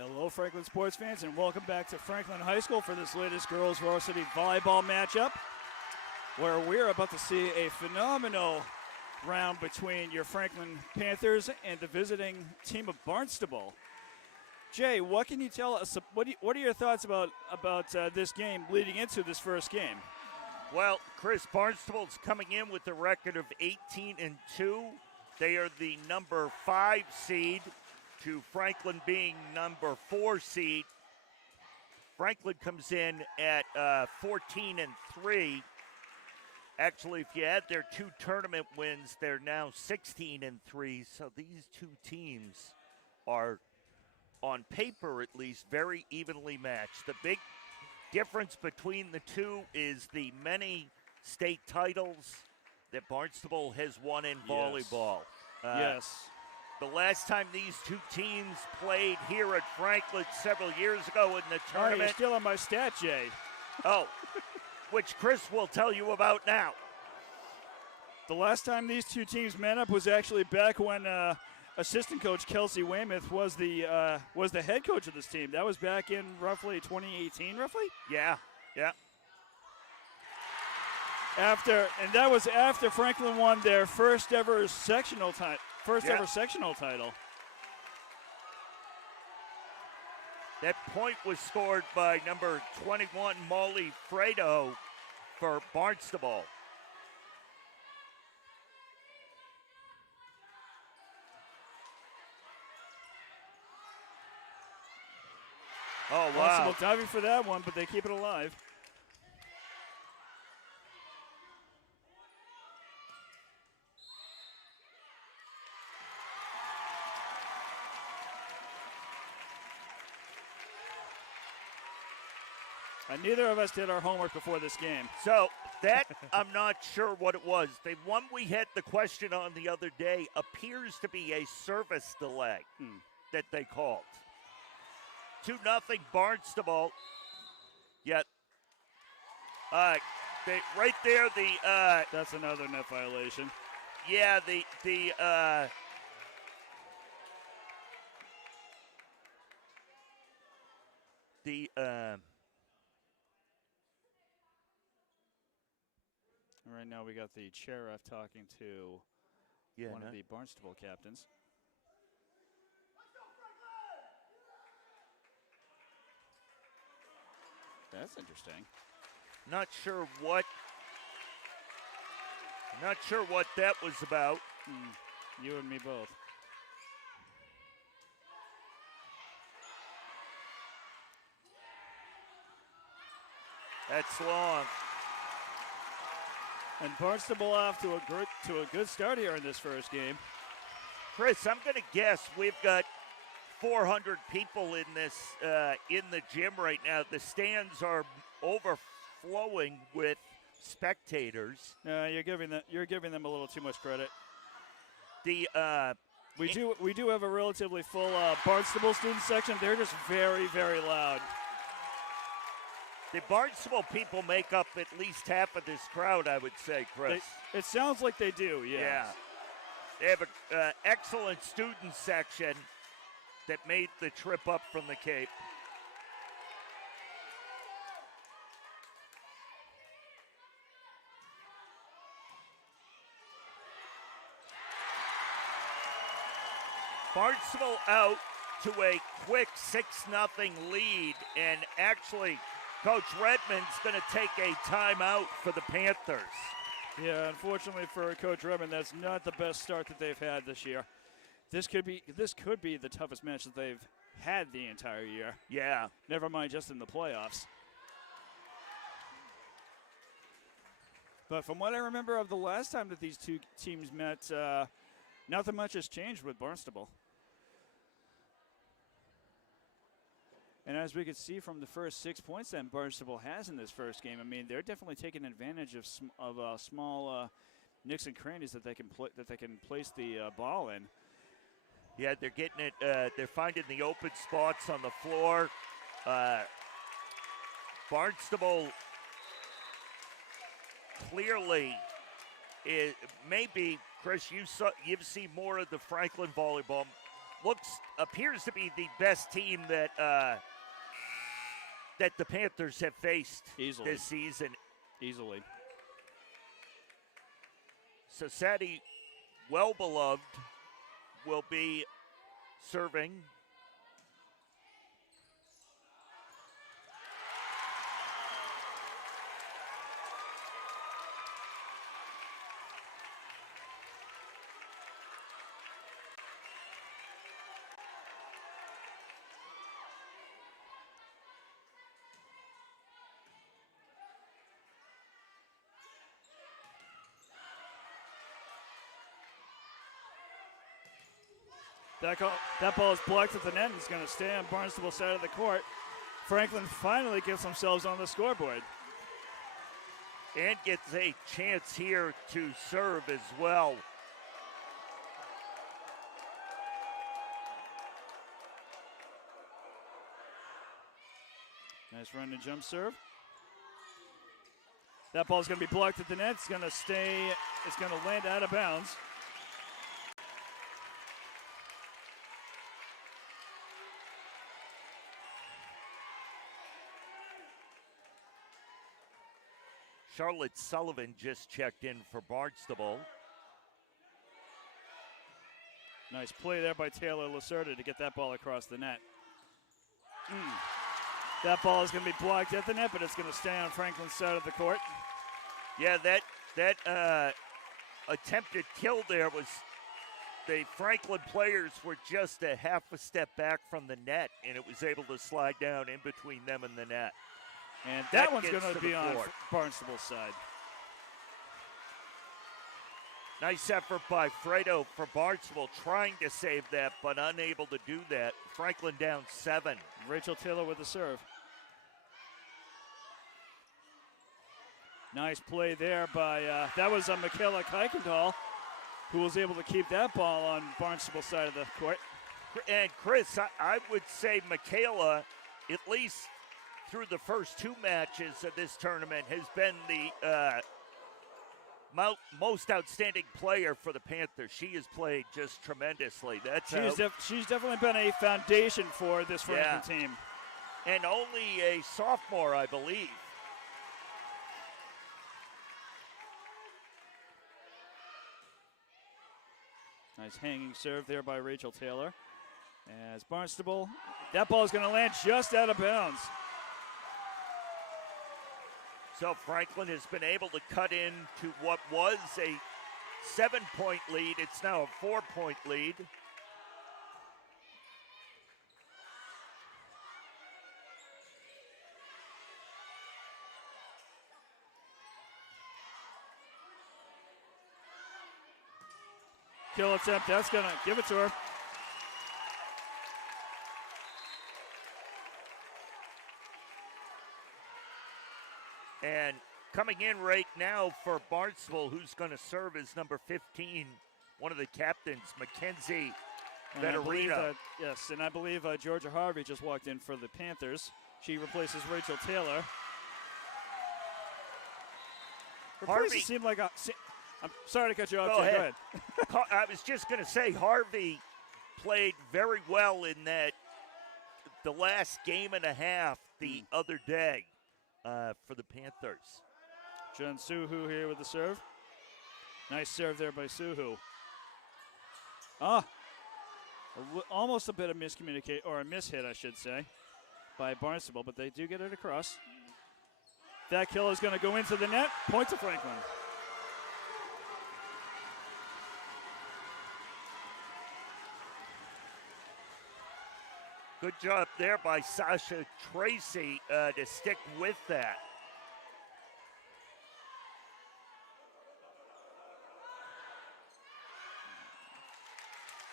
Hello, Franklin sports fans, and welcome back to Franklin High School for this latest girls varsity volleyball matchup, where we're about to see a phenomenal round between your Franklin Panthers and the visiting team of Barnstable. Jay, what can you tell us? What are your thoughts about this game leading into this first game? Well, Chris, Barnstable's coming in with a record of 18-2. They are the number 5 seed, to Franklin being number 4 seed. Franklin comes in at 14-3. Actually, if you add their 2 tournament wins, they're now 16-3. So these two teams are, on paper at least, very evenly matched. The big difference between the two is the many state titles that Barnstable has won in volleyball. Yes. The last time these two teams played here at Franklin several years ago in the tournament. You're still on my stat, Jay. Oh, which Chris will tell you about now. The last time these two teams met up was actually back when assistant coach Kelsey Weymouth was the head coach of this team. That was back in roughly 2018, roughly? Yeah. That was after Franklin won their first ever sectional title. That point was scored by number 21, Molly Fredo, for Barnstable. Oh, wow. Barnstable diving for that one, but they keep it alive. And neither of us did our homework before this game. So that, I'm not sure what it was. The one we had the question on the other day appears to be a service delay that they called. 2-0 Barnstable. Yet, right there, that's another net violation. Yeah, Right now we got the chair ref talking to one of the Barnstable captains. That's interesting. Not sure what that was about. You and me both. That's long. And Barnstable off to a good start here in this first game. Chris, I'm going to guess we've got 400 people in this in the gym right now. The stands are overflowing with spectators. You're giving them a little too much credit. We do have a relatively full Barnstable student section. They're just very, very loud. The Barnstable people make up at least half of this crowd, I would say, Chris. It sounds like they do, yes. Yeah. They have an excellent student section that made the trip up from the Cape. Barnstable out to a quick 6-0 lead, and actually Coach Redmond's going to take a timeout for the Panthers. Yeah, unfortunately for Coach Redmond, that's not the best start that they've had this year. This could be the toughest match that they've had the entire year. Yeah. Never mind just in the playoffs. But from what I remember of the last time that these two teams met, nothing much has changed with Barnstable. And as we could see from the first 6 points that Barnstable has in this first game, I mean, they're definitely taking advantage of small nicks and crannies that they can place the ball in. Yeah, they're getting it. They're finding the open spots on the floor. Barnstable clearly is maybe, Chris, you've seen more of the Franklin volleyball. appears to be the best team that that the Panthers have faced this season. Easily. So Sadie, well beloved, will be serving. That ball is blocked at the net and is going to stay on Barnstable's side of the court. Franklin finally gets themselves on the scoreboard. And gets a chance here to serve as well. Nice run and jump serve. That ball is going to be blocked at the net. It's going to stay, it's going to land out of bounds. Charlotte Sullivan just checked in for Barnstable. Nice play there by Taylor Lacerda to get that ball across the net. That ball is going to be blocked at the net, but it's going to stay on Franklin's side of the court. Yeah, that attempted kill there was, the Franklin players were just a half a step back from the net, and it was able to slide down in between them and the net. And that one's going to be on Barnstable's side. Nice effort by Fredo for Barnstable, trying to save that, but unable to do that. Franklin down 7. Rachel Taylor with the serve. Nice play there by, that was Michaela Kuykendall, who was able to keep that ball on Barnstable's side of the court. And Chris, I would say Michaela, at least through the first 2 matches of this tournament, has been the most outstanding player for the Panthers. She has played just tremendously. She's definitely been a foundation for this Franklin team. And only a sophomore, I believe. Nice hanging serve there by Rachel Taylor. As Barnstable, that ball is going to land just out of bounds. So Franklin has been able to cut into what was a 7-point lead. It's now a 4-point lead. Kill attempt, that's going to give it to her. And coming in right now for Barnstable, who's going to serve as number 15, one of the captains, Mackenzie Vetterino. Yes, and I believe Georgia Harvey just walked in for the Panthers. She replaces Rachel Taylor. Harvey seemed like I'm sorry to cut you off. Go ahead. I was just going to say, Harvey played very well in the last game and a half the other day. For the Panthers. Jen Suhu here with the serve. Nice serve there by Suhu. Almost a bit of miscommunicate, or a mishit, I should say, by Barnstable, but they do get it across. That kill is going to go into the net. Point to Franklin. Good job there by Sasha Tracy to stick with that.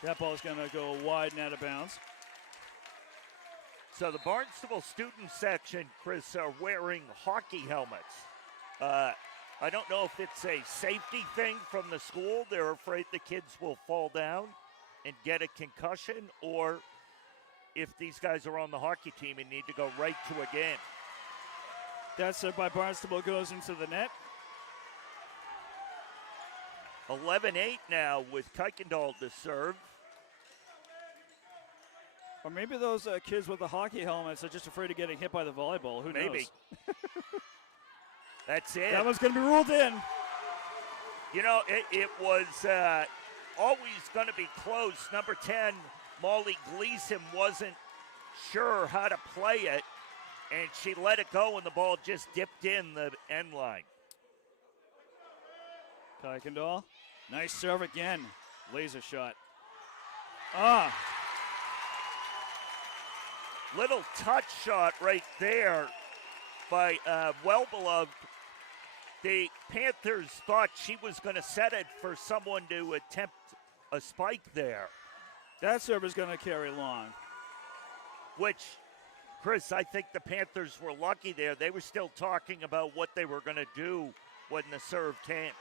That ball is going to go wide and out of bounds. So the Barnstable student section, Chris, are wearing hockey helmets. I don't know if it's a safety thing from the school. They're afraid the kids will fall down and get a concussion, or if these guys are on the hockey team and need to go right to a game. That serve by Barnstable goes into the net. 11-8 now with Kuykendall to serve. Or maybe those kids with the hockey helmets are just afraid of getting hit by the volleyball. Who Maybe. knows? That's it. That one's going to be ruled in. You know, it was always going to be close. Number 10, Molly Gleason, wasn't sure how to play it, and she let it go, and the ball just dipped in the end line. Kuykendall, nice serve again. Laser shot. Ah. Little touch shot right there by Well-Beloved. The Panthers thought she was going to set it for someone to attempt a spike there. That serve is going to carry long. Which, Chris, I think the Panthers were lucky there. They were still talking about what they were going to do when the serve came.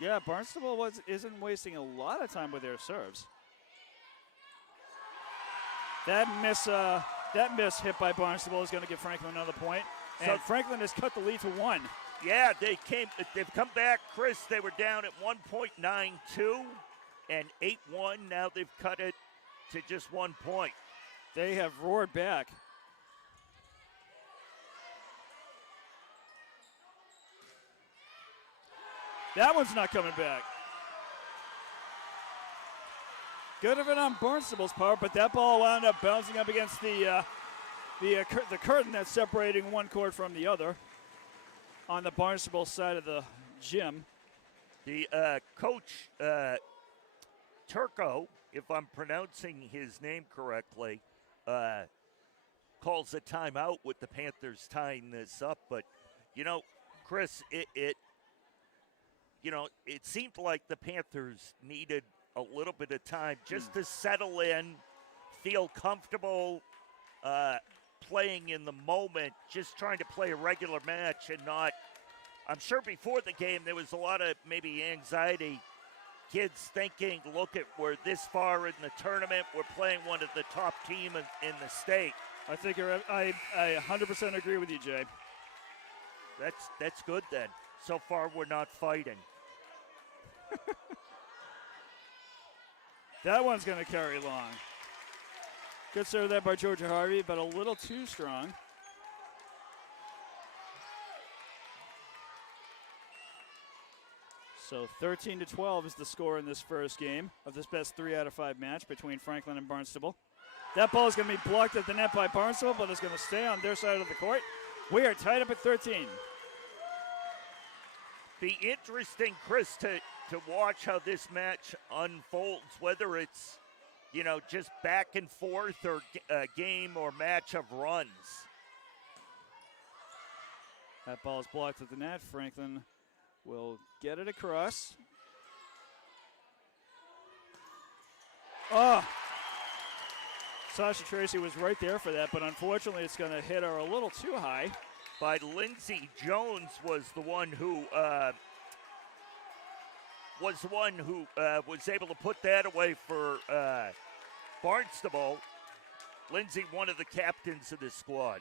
Yeah, Barnstable isn't wasting a lot of time with their serves. That miss hit by Barnstable is going to give Franklin another point. And Franklin has cut the lead to 1. Yeah, they've come back, Chris. They were down at 1.92 and 8-1. Now they've cut it to just 1 point. They have roared back. That one's not coming back. Good of it on Barnstable's part, but that ball wound up bouncing up against the curtain that's separating one court from the other on the Barnstable side of the gym. The coach, Turco, if I'm pronouncing his name correctly, calls a timeout with the Panthers tying this up. But, you know, Chris, it seemed like the Panthers needed a little bit of time just to settle in, feel comfortable playing in the moment, just trying to play a regular match and not. I'm sure before the game there was a lot of maybe anxiety. Kids thinking, look at, we're this far in the tournament, we're playing one of the top team in the state. I think I 100% agree with you, Jay. That's good then. So far we're not fighting. That one's going to carry long. Good serve there by Georgia Harvey, but a little too strong. So 13-12 is the score in this first game of this best 3 out of 5 match between Franklin and Barnstable. That ball is going to be blocked at the net by Barnstable, but it's going to stay on their side of the court. We are tied up at 13. Be interesting, Chris, to watch how this match unfolds, whether it's, just back and forth or a game or match of runs. That ball is blocked at the net. Franklin will get it across. Oh! Sasha Tracy was right there for that, but unfortunately it's going to hit her a little too high. By Lindsey Jones was the one who was able to put that away for Barnstable. Lindsey, one of the captains of this squad.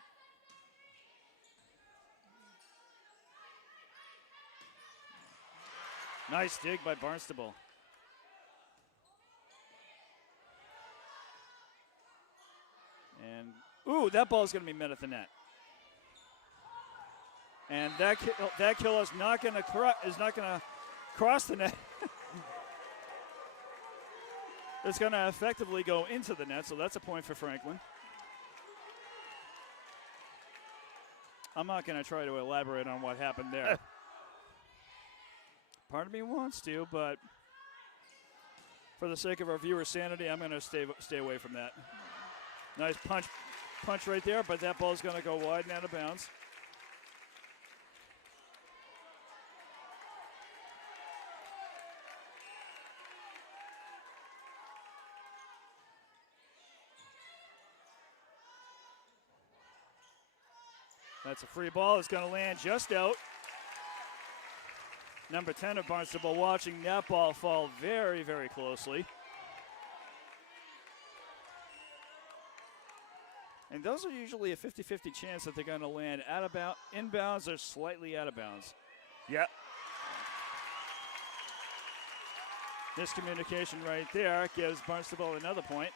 Nice dig by Barnstable. And, ooh, that ball is going to be met at the net. And that kill is not going to cross the net. It's going to effectively go into the net, so that's a point for Franklin. I'm not going to try to elaborate on what happened there. Part of me wants to, but for the sake of our viewers' sanity, I'm going to stay away from that. Nice punch right there, but that ball is going to go wide and out of bounds. That's a free ball. It's going to land just out. Number 10 of Barnstable watching that ball fall very, very closely. And those are usually a 50-50 chance that they're going to land inbounds or slightly out of bounds. Yep. Miscommunication right there gives Barnstable another point.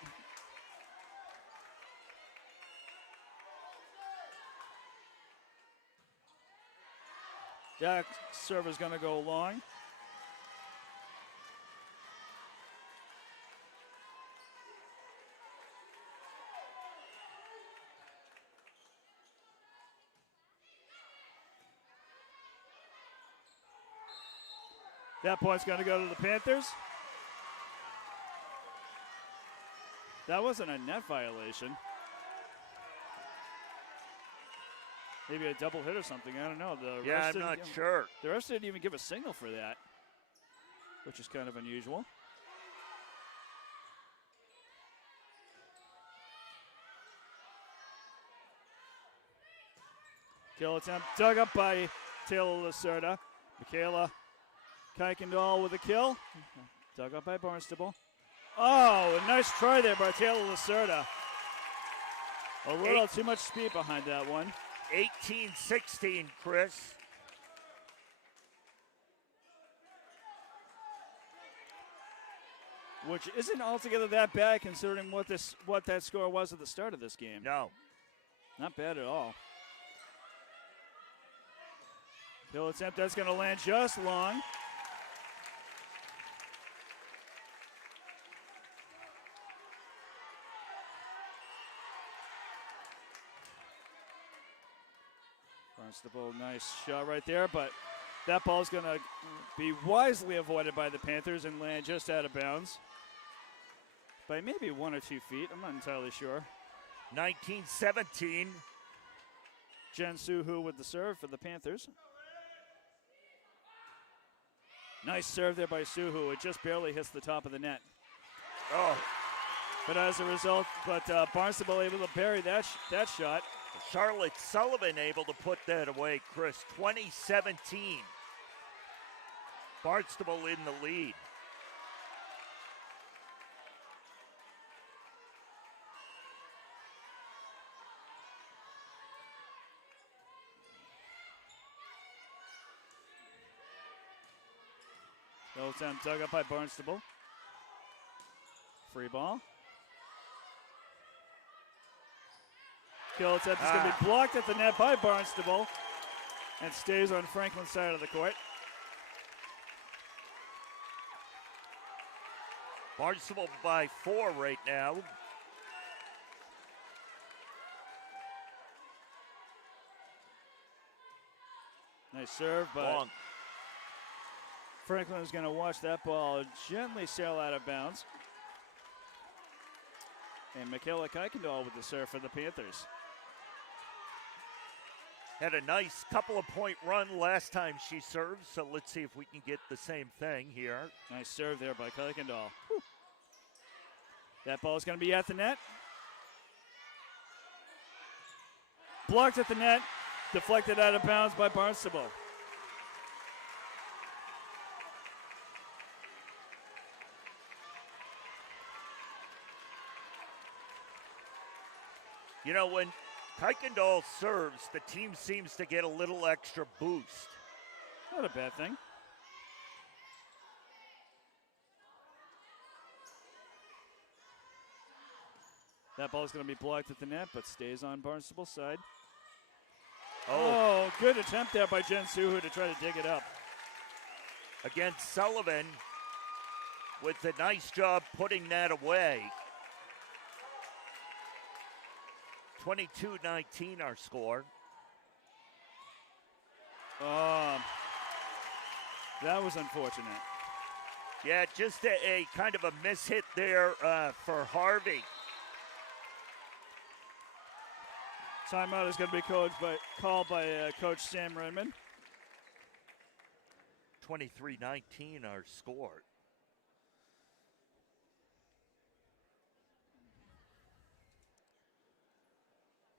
That serve is going to go long. That point's going to go to the Panthers. That wasn't a net violation. Maybe a double hit or something. I don't know. I'm not sure. The refs didn't even give a signal for that, which is kind of unusual. Kill attempt dug up by Taylor Lacerda. Michaela Kuykendall with a kill. Dug up by Barnstable. Oh, a nice try there by Taylor Lacerda. A little too much speed behind that one. 18-16, Chris. Which isn't altogether that bad considering what that score was at the start of this game. No. Not bad at all. Kill attempt, that's going to land just long. Barnstable, nice shot right there, but that ball's going to be wisely avoided by the Panthers and land just out of bounds. By maybe 1 or 2 feet, I'm not entirely sure. 19-17. Jen Suhu with the serve for the Panthers. Nice serve there by Suhu. It just barely hits the top of the net. Oh. But as a result, Barnstable able to bury that shot. Charlotte Sullivan able to put that away, Chris. 2017. Barnstable in the lead. Goal attempt dug up by Barnstable. Free ball. Kill attempt is going to be blocked at the net by Barnstable and stays on Franklin's side of the court. Barnstable by 4 right now. Nice serve, but long. Franklin is going to watch that ball gently sail out of bounds. And Michaela Kuykendall with the serve for the Panthers. Had a nice couple of point run last time she served, so let's see if we can get the same thing here. Nice serve there by Kuykendall. That ball is going to be at the net. Blocked at the net, deflected out of bounds by Barnstable. You know, when Kuykendall serves, the team seems to get a little extra boost. Not a bad thing. That ball is going to be blocked at the net, but stays on Barnstable's side. Oh, good attempt there by Jen Suhu to try to dig it up. Against Sullivan with a nice job putting that away. 22-19 our score. That was unfortunate. Yeah, just a kind of a mishit there for Harvey. Timeout is going to be called by Coach Sam Redmond. 23-19 our score.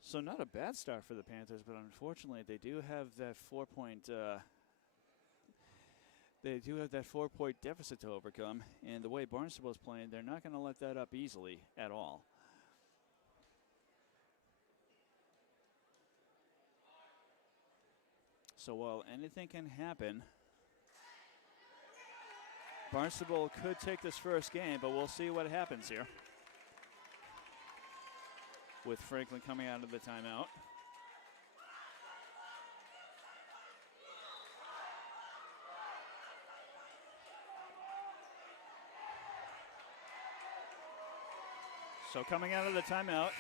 So not a bad start for the Panthers, but unfortunately they do have that 4-point deficit to overcome, and the way Barnstable is playing, they're not going to let that up easily at all. So while anything can happen, Barnstable could take this first game, but we'll see what happens here. With Franklin coming out of the timeout. So coming out of the timeout,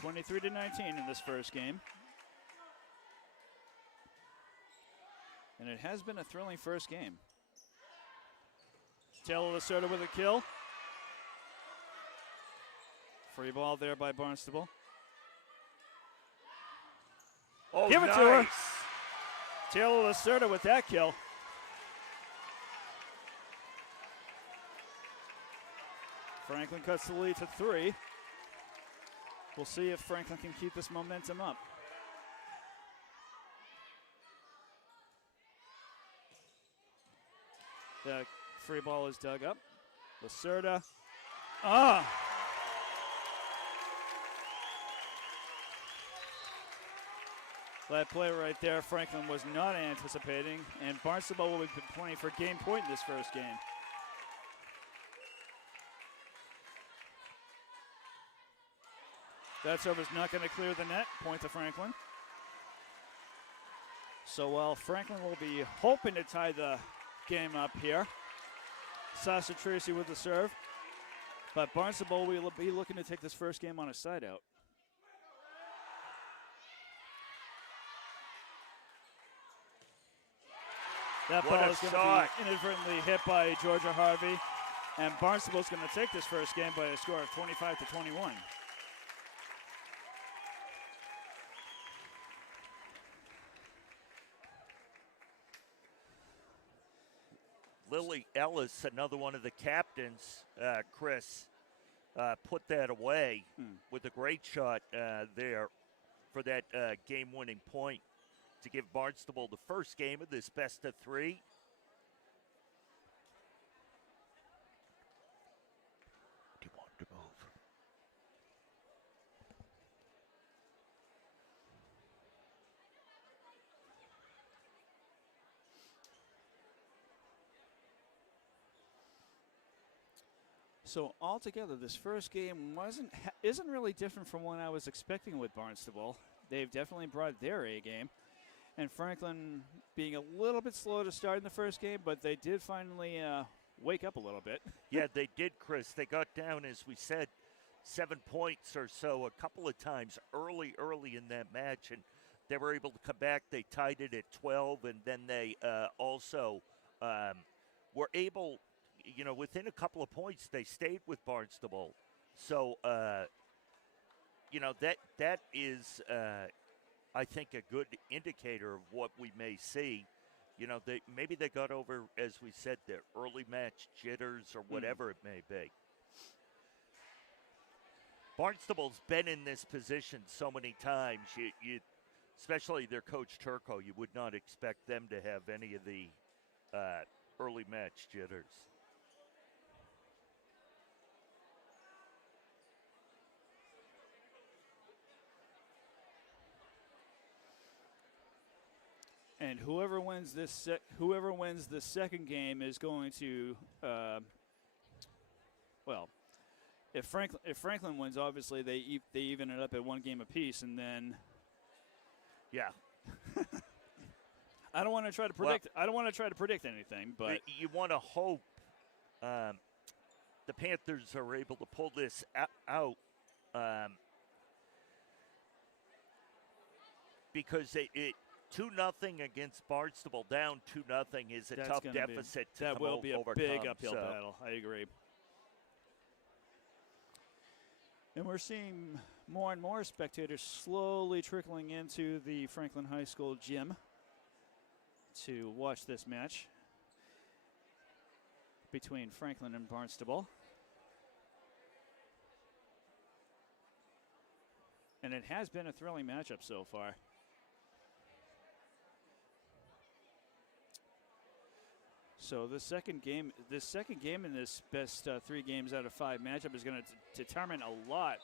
(23-19) in this first game. And it has been a thrilling first game. Taylor Lacerda with a kill. Free ball there by Barnstable. Oh, Give it nice. to her. Taylor Lacerda with that kill. Franklin cuts the lead to 3. We'll see if Franklin can keep this momentum up. The free ball is dug up. Lacerda. That play right there, Franklin was not anticipating, and Barnstable will be playing for game point in this first game. That serve is not going to clear the net. Point to Franklin. So while Franklin will be hoping to tie the game up here, Sasha Tracy with the serve, but Barnstable will be looking to take this first game on a side out. That ball is going to be inadvertently hit by Georgia Harvey, and Barnstable is going to take this first game by a score of 25-21. Lily Ellis, another one of the captains, Chris, put that away with a great shot there for that game-winning point to give Barnstable the first game of this best of 3. Do you want to move? So altogether, this first game isn't really different from what I was expecting with Barnstable. They've definitely brought their A game. And Franklin being a little bit slow to start in the first game, but they did finally wake up a little bit. Yeah, they did, Chris. They got down, as we said, 7 points or so a couple of times early in that match, and they were able to come back. They tied it at 12, and then they also were able, within a couple of points, they stayed with Barnstable. So, that is, I think, a good indicator of what we may see. Maybe they got over, as we said, their early match jitters or whatever it may be. Barnstable's been in this position so many times. You especially their coach Turco, you would not expect them to have any of the early match jitters. And whoever wins this second game is going to, if Franklin wins, obviously they even it up at 1 game apiece, and then, yeah. I don't want to try to predict. I don't want to try to predict anything, but you want to hope the Panthers are able to pull this out because it 2-0 against Barnstable, down 2-0 is a tough deficit to that will be a overcome, big uphill battle. I agree. And we're seeing more and more spectators slowly trickling into the Franklin High School gym to watch this match between Franklin and Barnstable. And it has been a thrilling matchup so far. So the second game in this best 3 games out of 5 matchup is going to determine a lot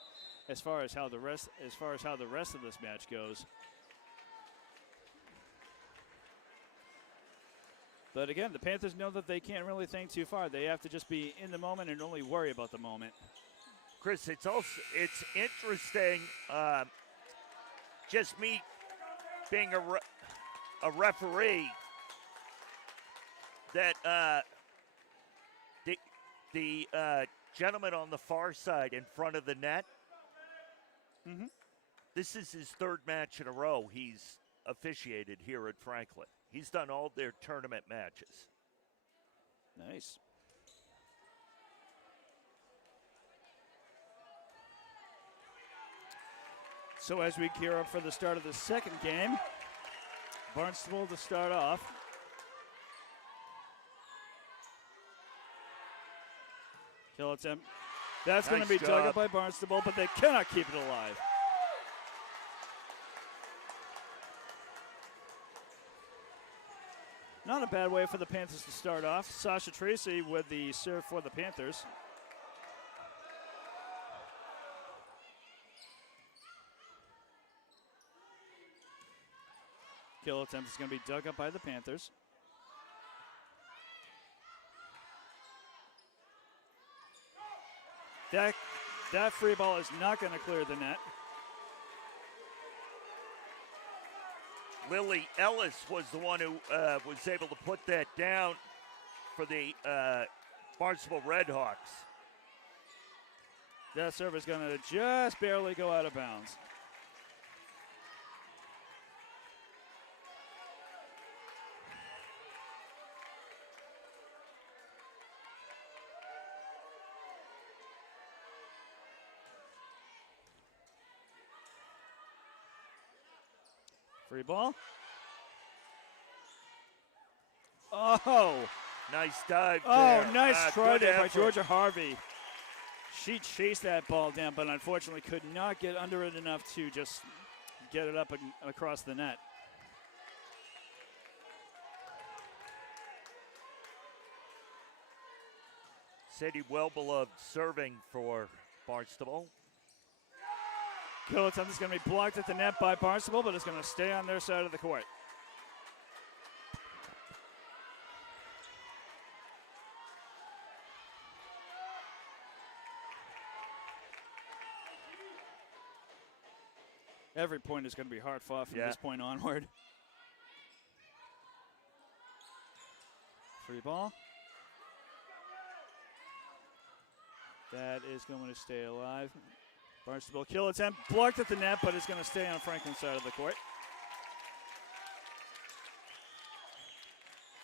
as far as how the rest of this match goes. But again, the Panthers know that they can't really think too far. They have to just be in the moment and only worry about the moment. Chris, it's interesting. Just me being a referee. that the gentleman on the far side in front of the net, this is his third match in a row he's officiated here at Franklin. He's done all their tournament matches. Nice. So as we gear up for the start of the second game, Barnstable to start off. Kill attempt. That's going to be dug up by Barnstable, but they cannot keep it alive. Not a bad way for the Panthers to start off. Sasha Tracy with the serve for the Panthers. Kill attempt is going to be dug up by the Panthers. That free ball is not going to clear the net. Lily Ellis was the one who was able to put that down for the Barnstable Redhawks. That serve is going to just barely go out of bounds. Free ball. Oh. Nice dive there. Oh, nice try there by effort. Georgia Harvey. She chased that ball down, but unfortunately could not get under it enough to just get it up and across the net. Sadie Well-Beloved serving for Barnstable. Kill attempt is going to be blocked at the net by Barnstable, but it's going to stay on their side of the court. Every point is going to be hard fought from this point onward. Free ball. That is going to stay alive. Barnstable kill attempt blocked at the net, but it's going to stay on Franklin's side of the court.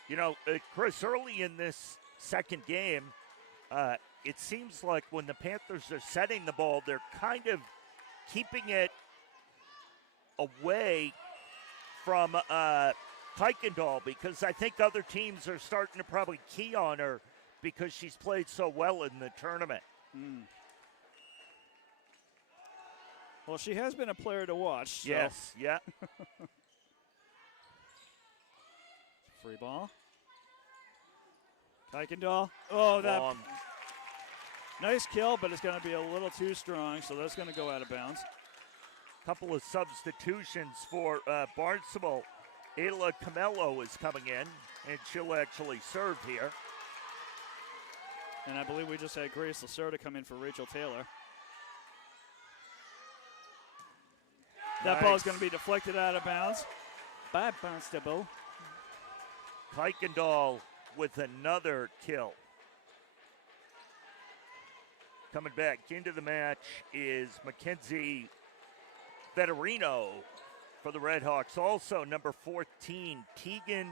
You know, Chris, early in this second game, it seems like when the Panthers are setting the ball, they're kind of keeping it away from Kuykendall, because I think other teams are starting to probably key on her because she's played so well in the tournament. Well, she has been a player to watch. So. Yes, yeah. Free ball. Kuykendall. Oh, that. Long. Nice kill, but it's going to be a little too strong, so that's going to go out of bounds. Couple of substitutions for Barnstable. Ayla Camello is coming in, and she'll actually serve here. And I believe we just had Grace Lacerda come in for Rachel Taylor. That ball is going to be deflected out of bounds by Barnstable. Kuykendall with another kill. Coming back into the match is Mackenzie Vettorino for the Redhawks. Also number 14, Tegan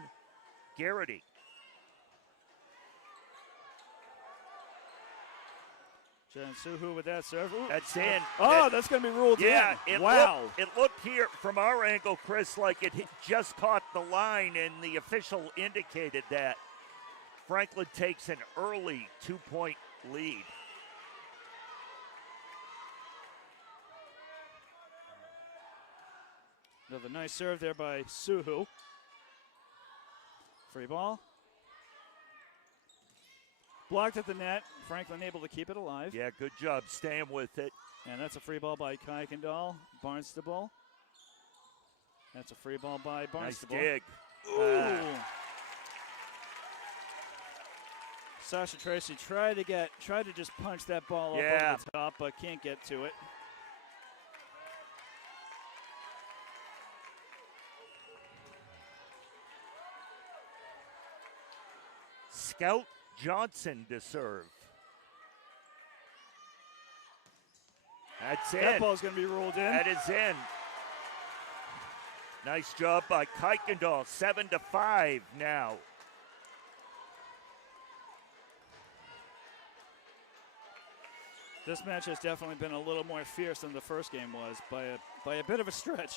Garrity. Jen Suhu with that serve. Ooh. That's in. Oh, that's going to be ruled in. Wow. It looked here from our angle, Chris, like it just caught the line, and the official indicated that. Franklin takes an early 2-point lead. Another nice serve there by Suhu. Free ball. Blocked at the net. Franklin able to keep it alive. Yeah, good job staying with it. And that's a free ball by Kuykendall. Barnstable. That's a free ball by Barnstable. Nice dig. Ooh. Sasha Tracy tried to just punch that ball up over the top, but can't get to it. Scout Johnson to serve. That's it. That ball's going to be ruled in. That is in. Nice job by Kuykendall. 7-5 now. This match has definitely been a little more fierce than the first game was by a bit of a stretch.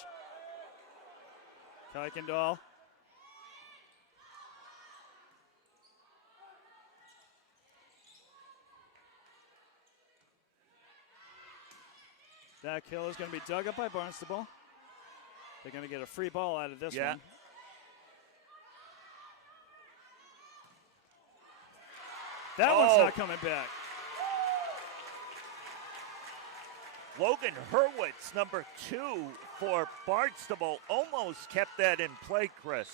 Kuykendall. That kill is going to be dug up by Barnstable. They're going to get a free ball out of this one. That one's not coming back. Logan Hurwitz, number 2 for Barnstable, almost kept that in play, Chris.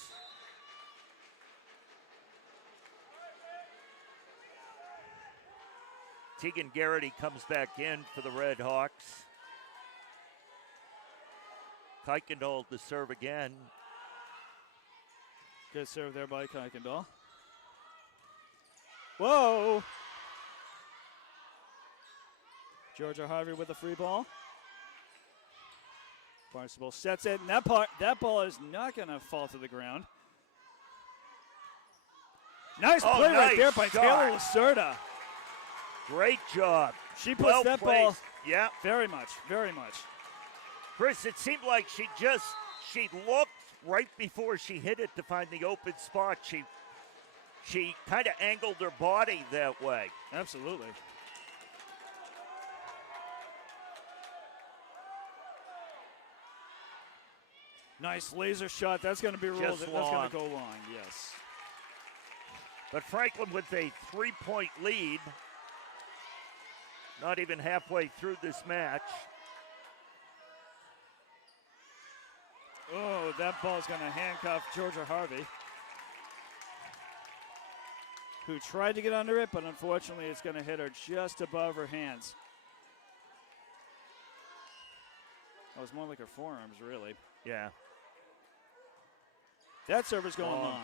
Tegan Garrity comes back in for the Red Hawks. Kuykendall to serve again. Good serve there by Kuykendall. Whoa! Georgia Harvey with the free ball. Barnstable sets it, and that ball is not going to fall to the ground. Nice play right there by Taylor Lacerda. Great job. She puts that ball. Yeah, very much, very much. Chris, it seemed like she looked right before she hit it to find the open spot. She kind of angled her body that way. Absolutely. Nice laser shot. That's going to be ruled. That's going to go long, yes. But Franklin with a 3-point lead. Not even halfway through this match. Oh, that ball's going to handcuff Georgia Harvey, who tried to get under it, but unfortunately it's going to hit her just above her hands. That was more like her forearms, really. Yeah. That server's going long.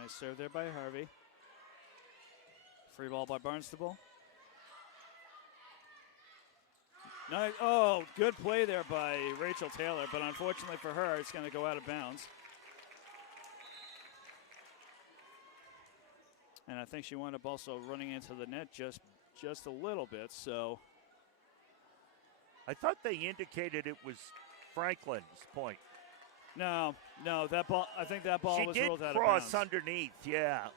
Nice serve there by Harvey. Free ball by Barnstable. Nice. Oh, good play there by Rachel Taylor, but unfortunately for her, it's going to go out of bounds. And I think she wound up also running into the net just a little bit, so. I thought they indicated it was Franklin's point. No, that ball. I think that ball was ruled out of bounds. She did cross underneath, yeah.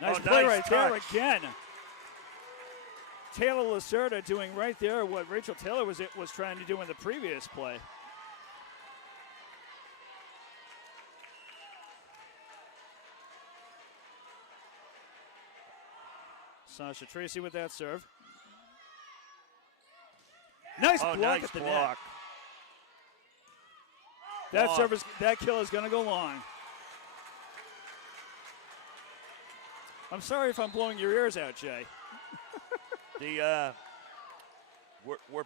Nice play right there again. Taylor Lacerda doing right there what Rachel Taylor was trying to do in the previous play. Sasha Tracy with that serve. Nice block at the net. That kill is going to go long. I'm sorry if I'm blowing your ears out, Jay. We're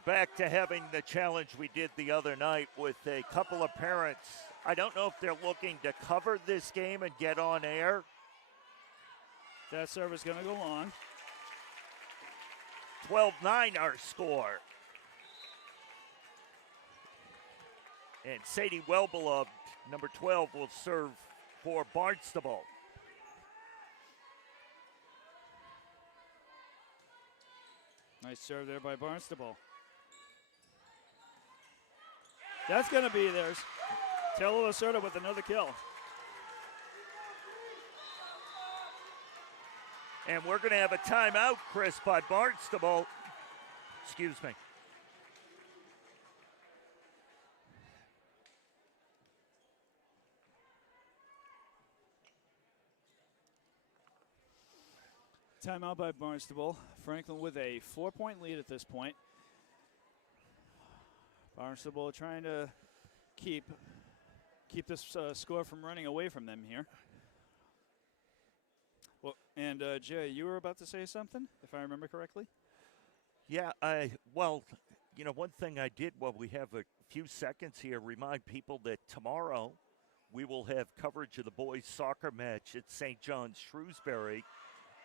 back to having the challenge we did the other night with a couple of parents. I don't know if they're looking to cover this game and get on air. That serve is going to go long. 12-9 our score. And Sadie Wellbeloved, number 12, will serve for Barnstable. Nice serve there by Barnstable. That's going to be theirs. Taylor Lacerda with another kill. And we're going to have a timeout, Chris, by Barnstable. Excuse me. Timeout by Barnstable. Franklin with a 4-point lead at this point. Barnstable trying to keep keep this score from running away from them here. Well, and Jay, you were about to say something, if I remember correctly? Yeah, well, you know, one thing I did while we have a few seconds here, remind people that tomorrow we will have coverage of the boys' soccer match at St. John's, Shrewsbury.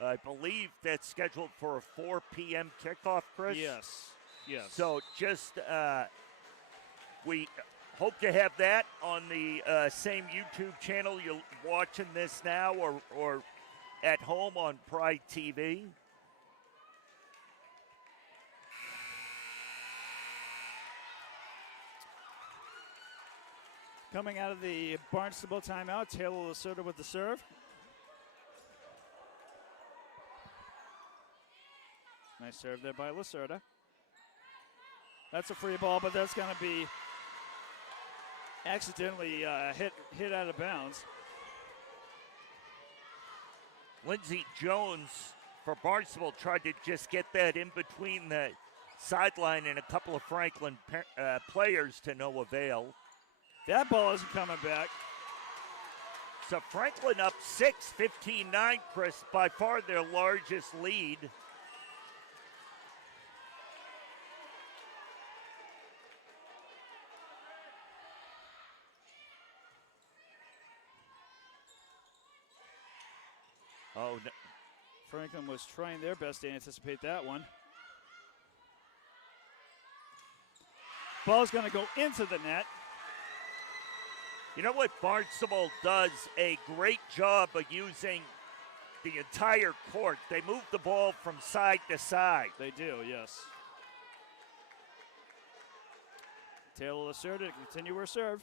I believe that's scheduled for a 4 p.m. kickoff, Chris? Yes. So just we hope to have that on the same YouTube channel you're watching this now or at home on Pride TV. Coming out of the Barnstable timeout, Taylor Lacerda with the serve. Nice serve there by Lacerda. That's a free ball, but that's going to be accidentally hit out of bounds. Lindsey Jones for Barnstable tried to just get that in between the sideline and a couple of Franklin players to no avail. That ball isn't coming back. So Franklin up 6, 15-9, Chris, by far their largest lead. Oh, no. Franklin was trying their best to anticipate that one. Ball's going to go into the net. You know what Barnstable does a great job of using the entire court. They move the ball from side to side. They do, yes. Taylor Lacerda to continue her serve.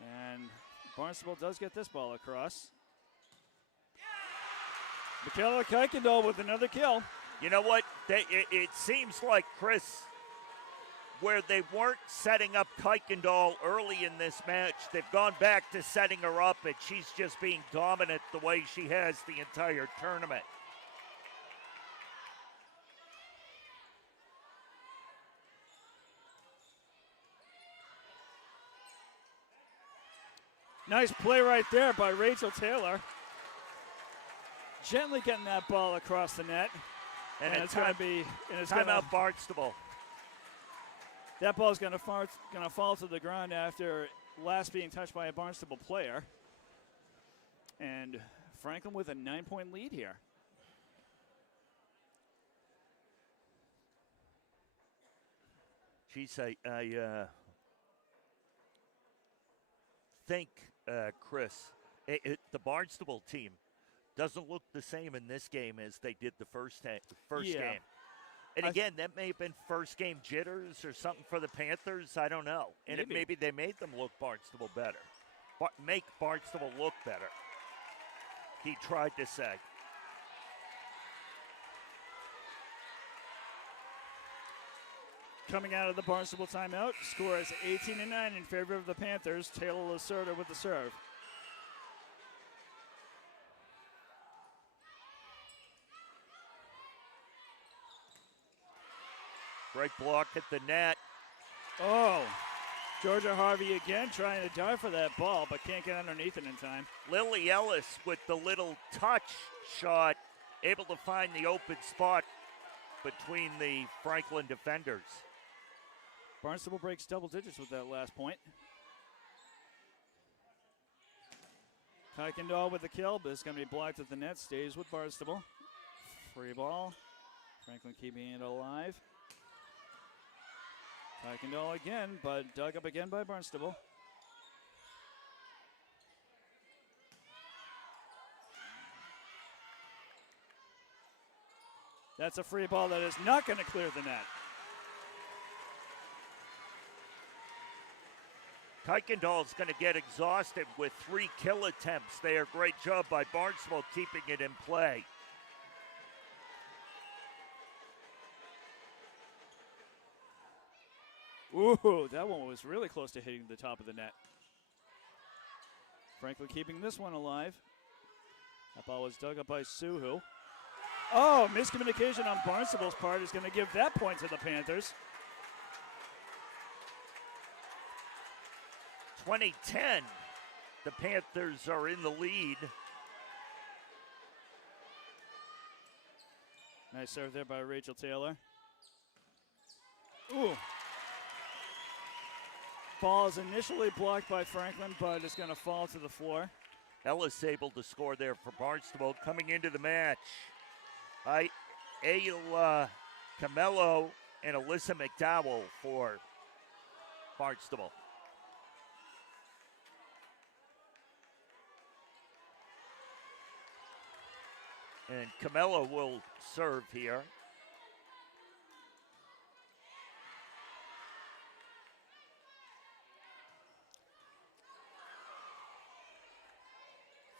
And Barnstable does get this ball across. Michaela Kuykendall with another kill. You know what? It seems like, Chris, where they weren't setting up Kuykendall early in this match, they've gone back to setting her up, and she's just being dominant the way she has the entire tournament. Nice play right there by Rachel Taylor. Gently getting that ball across the net. And it's going to be timeout Barnstable. That ball is going to fall to the ground after last being touched by a Barnstable player. And Franklin with a 9-point lead here. Geez, I think, Chris, the Barnstable team doesn't look the same in this game as they did the first game. And again, that may have been first game jitters or something for the Panthers. I don't know. And maybe they made them look Barnstable better. Make Barnstable look better. He tried to say. Coming out of the Barnstable timeout, score is 18-9 in favor of the Panthers. Taylor Lacerda with the serve. Great block at the net. Oh, Georgia Harvey again trying to dive for that ball, but can't get underneath it in time. Lily Ellis with the little touch shot, able to find the open spot between the Franklin defenders. Barnstable breaks double digits with that last point. Kuykendall with the kill, but it's going to be blocked at the net. Stays with Barnstable. Free ball. Franklin keeping it alive. Kuykendall again, but dug up again by Barnstable. That's a free ball that is not going to clear the net. Kuykendall's going to get exhausted with 3 kill attempts there. Great job by Barnstable keeping it in play. Ooh, that one was really close to hitting the top of the net. Franklin keeping this one alive. That ball was dug up by Suhu. Oh, miscommunication on Barnstable's part is going to give that point to the Panthers. 20-10. The Panthers are in the lead. Nice serve there by Rachel Taylor. Ooh. Ball is initially blocked by Franklin, but it's going to fall to the floor. Ellis able to score there for Barnstable. Coming into the match, Ayla Camello and Alyssa McDowell for Barnstable. And Camello will serve here.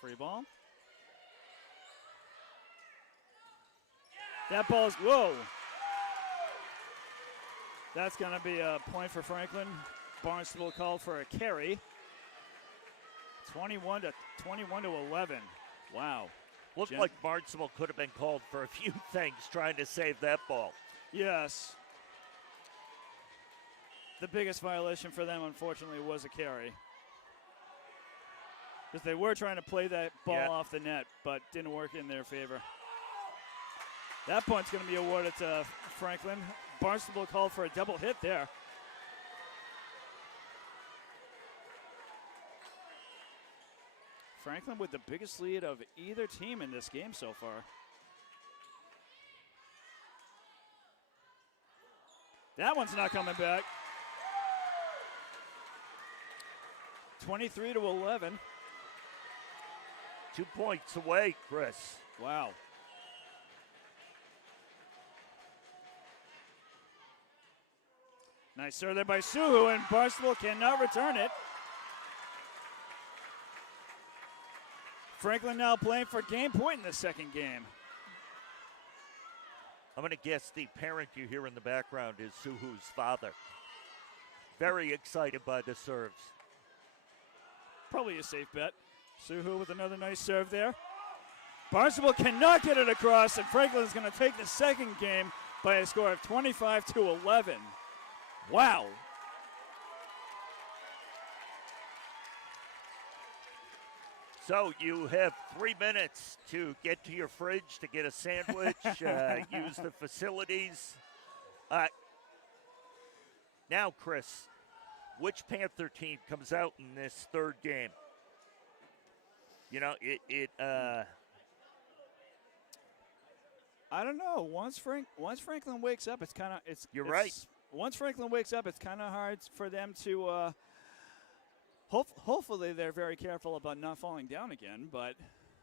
Free ball. That ball's, whoa. That's going to be a point for Franklin. Barnstable called for a carry. 21 to 11. Wow. Looked like Barnstable could have been called for a few things trying to save that ball. Yes. The biggest violation for them, unfortunately, was a carry. Because they were trying to play that ball off the net, but didn't work in their favor. That point's going to be awarded to Franklin. Barnstable called for a double hit there. Franklin with the biggest lead of either team in this game so far. That one's not coming back. 23 to 11. 2 points away, Chris. Wow. Nice serve there by Suhu, and Barnstable cannot return it. Franklin now playing for game point in the second game. I'm going to guess the parent you hear in the background is Suhu's father. Very excited by the serves. Probably a safe bet. Suhu with another nice serve there. Barnstable cannot get it across, and Franklin's going to take the second game by a score of 25 to 11. Wow. So you have 3 minutes to get to your fridge to get a sandwich, use the facilities. Now, Chris, which Panther team comes out in this third game? You know, I don't know. Once Franklin wakes up, You're right. Once Franklin wakes up, it's kind of hard for them to. Hopefully, they're very careful about not falling down again. But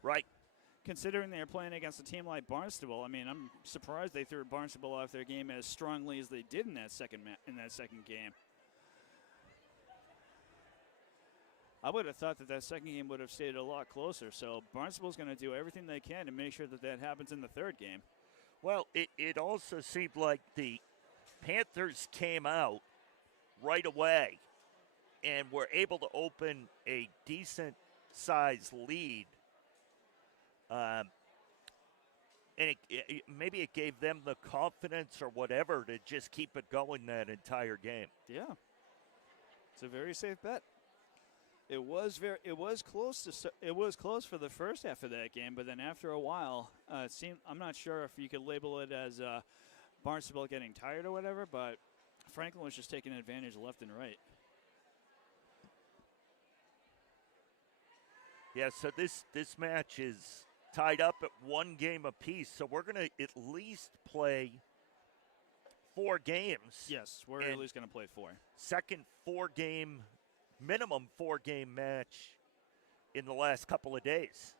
right, considering they're playing against a team like Barnstable, I mean, I'm surprised they threw Barnstable off their game as strongly as they did in that second game. I would have thought that second game would have stayed a lot closer. So Barnstable's going to do everything they can to make sure that happens in the third game. Well, it also seemed like the Panthers came out right away and were able to open a decent-sized lead. And maybe it gave them the confidence or whatever to just keep it going that entire game. Yeah, it's a very safe bet. It was close for the first half of that game, but then after a while, it seemed, I'm not sure if you could label it as Barnstable getting tired or whatever, but Franklin was just taking advantage left and right. Yeah, so this match is tied up at 1 game apiece, so we're going to at least play 4 games. Yes, we're at least going to play 4. Second minimum 4-game match in the last couple of days.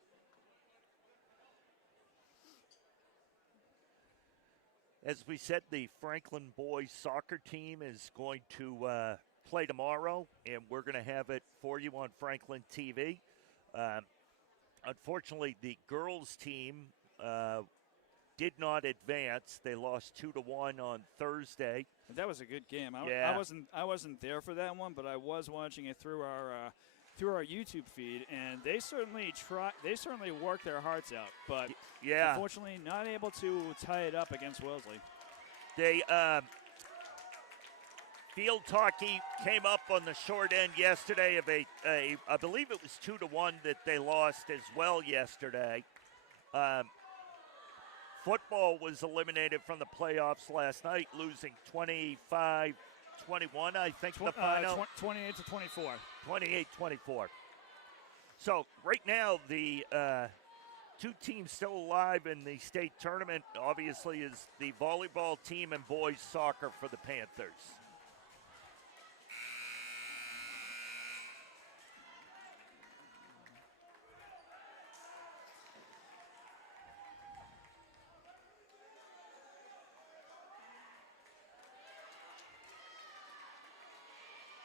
As we said, the Franklin boys soccer team is going to play tomorrow, and we're going to have it for you on Franklin TV. Unfortunately, the girls team did not advance. They lost 2-1 on Thursday. That was a good game. Yeah. I wasn't there for that one, but I was watching it through our YouTube feed, and they certainly worked their hearts out, but unfortunately not able to tie it up against Wellesley. They Field hockey came up on the short end yesterday of I believe it was 2-1 that they lost as well yesterday. Football was eliminated from the playoffs last night, losing 25-21, I think, the final. 28-24. 28-24. So right now, the two teams still alive in the state tournament, obviously, is the volleyball team and boys soccer for the Panthers.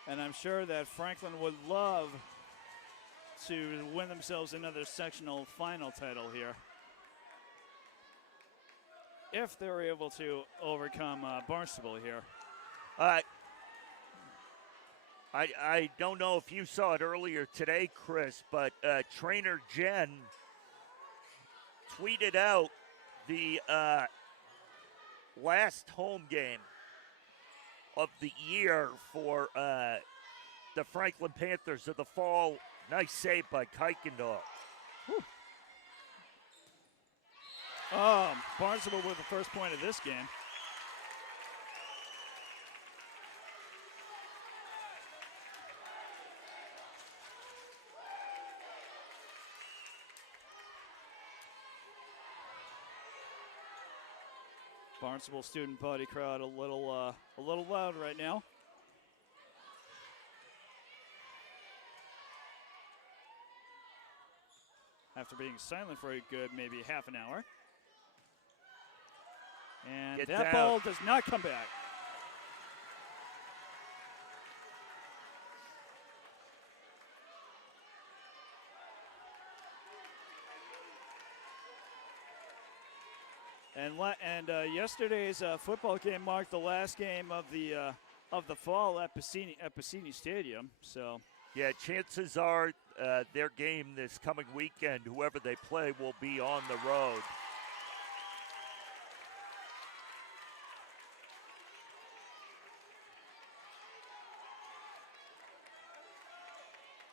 And I'm sure that Franklin would love to win themselves another sectional final title here, if they're able to overcome Barnstable here. I don't know if you saw it earlier today, Chris, but trainer Jen tweeted out the last home game of the year for the Franklin Panthers of the fall. Nice save by Kuykendall. Barnstable with the first point of this game. Barnstable student body crowd a little loud right now. After being silent for a good maybe half an hour. And that ball does not come back. And yesterday's football game marked the last game of the fall at Bassini Stadium. So yeah, chances are their game this coming weekend, whoever they play, will be on the road.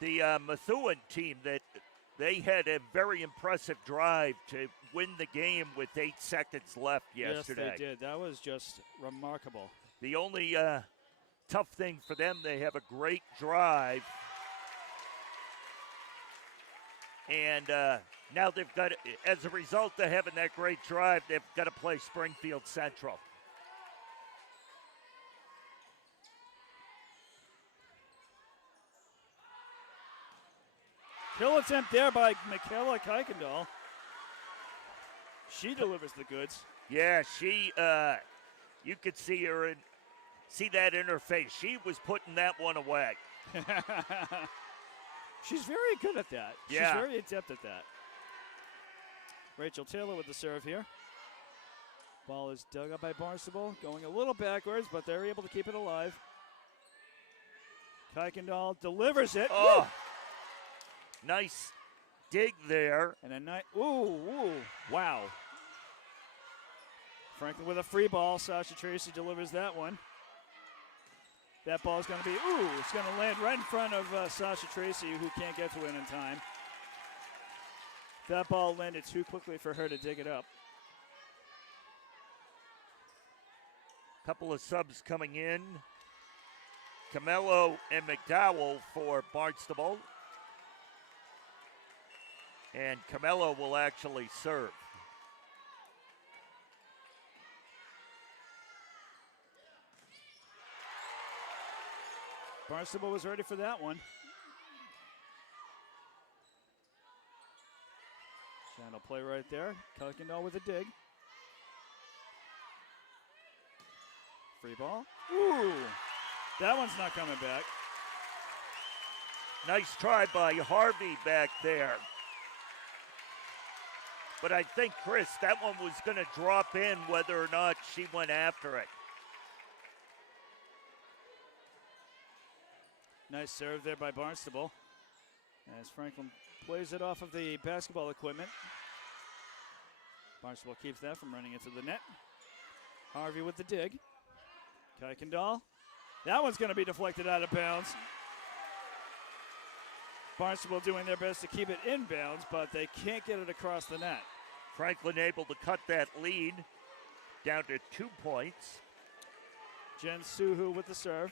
The Methuen team, that they had a very impressive drive to win the game with 8 seconds left yesterday. Yes, they did. That was just remarkable. The only tough thing for them, they have a great drive. And now they've got, as a result of having that great drive, they've got to play Springfield Central. Kill attempt there by Michaela Kuykendall. She delivers the goods. Yeah, she, you could see her see that in her face. She was putting that one away. She's very good at that. Yeah. She's very adept at that. Rachel Taylor with the serve here. Ball is dug up by Barnstable, going a little backwards, but they're able to keep it alive. Kuykendall delivers it. Oh, woo! Nice dig there. And a nice, ooh, wow. Franklin with a free ball. Sasha Tracy delivers that one. That ball is going to be, it's going to land right in front of Sasha Tracy, who can't get to it in time. That ball landed too quickly for her to dig it up. Couple of subs coming in. Camello and McDowell for Barnstable. And Camello will actually serve. Barnstable was ready for that one. Channel play right there. Kuykendall with a dig. Free ball. Ooh, that one's not coming back. Nice try by Harvey back there. But I think, Chris, that one was going to drop in whether or not she went after it. Nice serve there by Barnstable as Franklin plays it off of the basketball equipment. Barnstable keeps that from running into the net. Harvey with the dig. Kuykendall That one's going to be deflected out of bounds. Barnstable doing their best to keep it in bounds, but they can't get it across the net. Franklin able to cut that lead down to 2 points. Jen Suhu with the serve.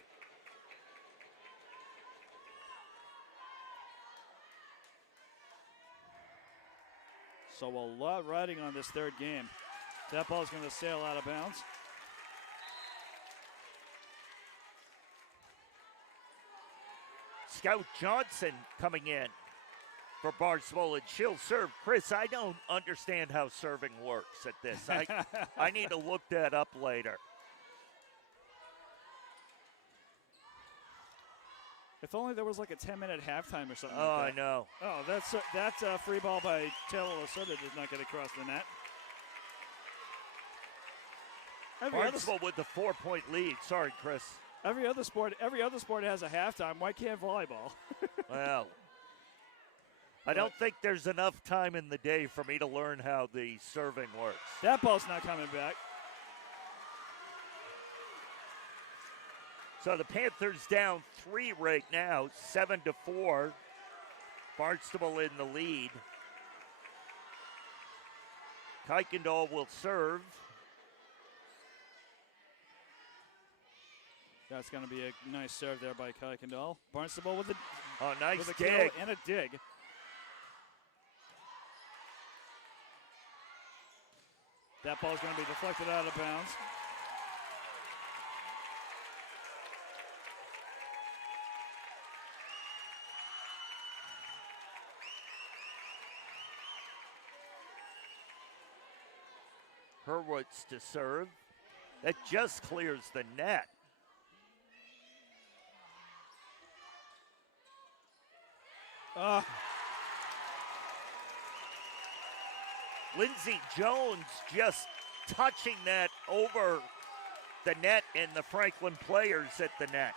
So a lot riding on this third game. That ball's going to sail out of bounds. Scout Johnson coming in for Barnstable, and she'll serve. Chris, I don't understand how serving works at this. I need to look that up later. If only there was like a 10-minute halftime or something Oh, like that. I know. Oh, that's a free ball by Taylor Lasota did not get across the net. Barnstable with the 4-point lead. Sorry, Chris. Every other sport has a halftime. Why can't volleyball? Well, I don't think there's enough time in the day for me to learn how the serving works. That ball's not coming back. So the Panthers down 3 right now, 7-4. Barnstable in the lead. Kuykendall will serve. That's going to be a nice serve there by Kuykendall. Barnstable with nice with a dig. kill and a dig. That ball's going to be deflected out of bounds. Hurwitz to serve. That just clears the net. Lindsey Jones just touching that over the net and the Franklin players at the net.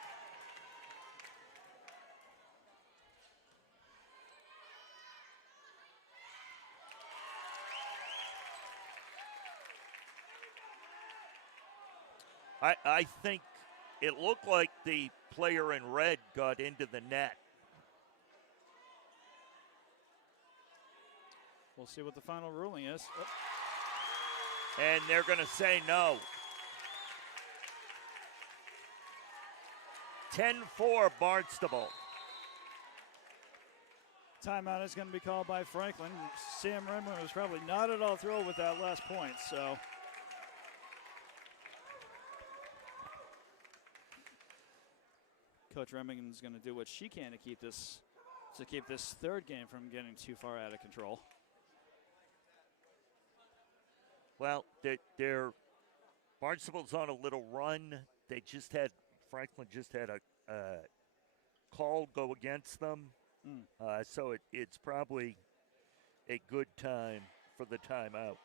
I think it looked like the player in red got into the net. We'll see what the final ruling is. And they're going to say no. 10-4 Barnstable. Timeout is going to be called by Franklin. Sam Remmer was probably not at all thrilled with that last point, so. Coach Remington is going to do what she can to keep this third game from getting too far out of control. Well, they're Barnstable's on a little run. Franklin just had a call go against them. So it's probably a good time for the timeout.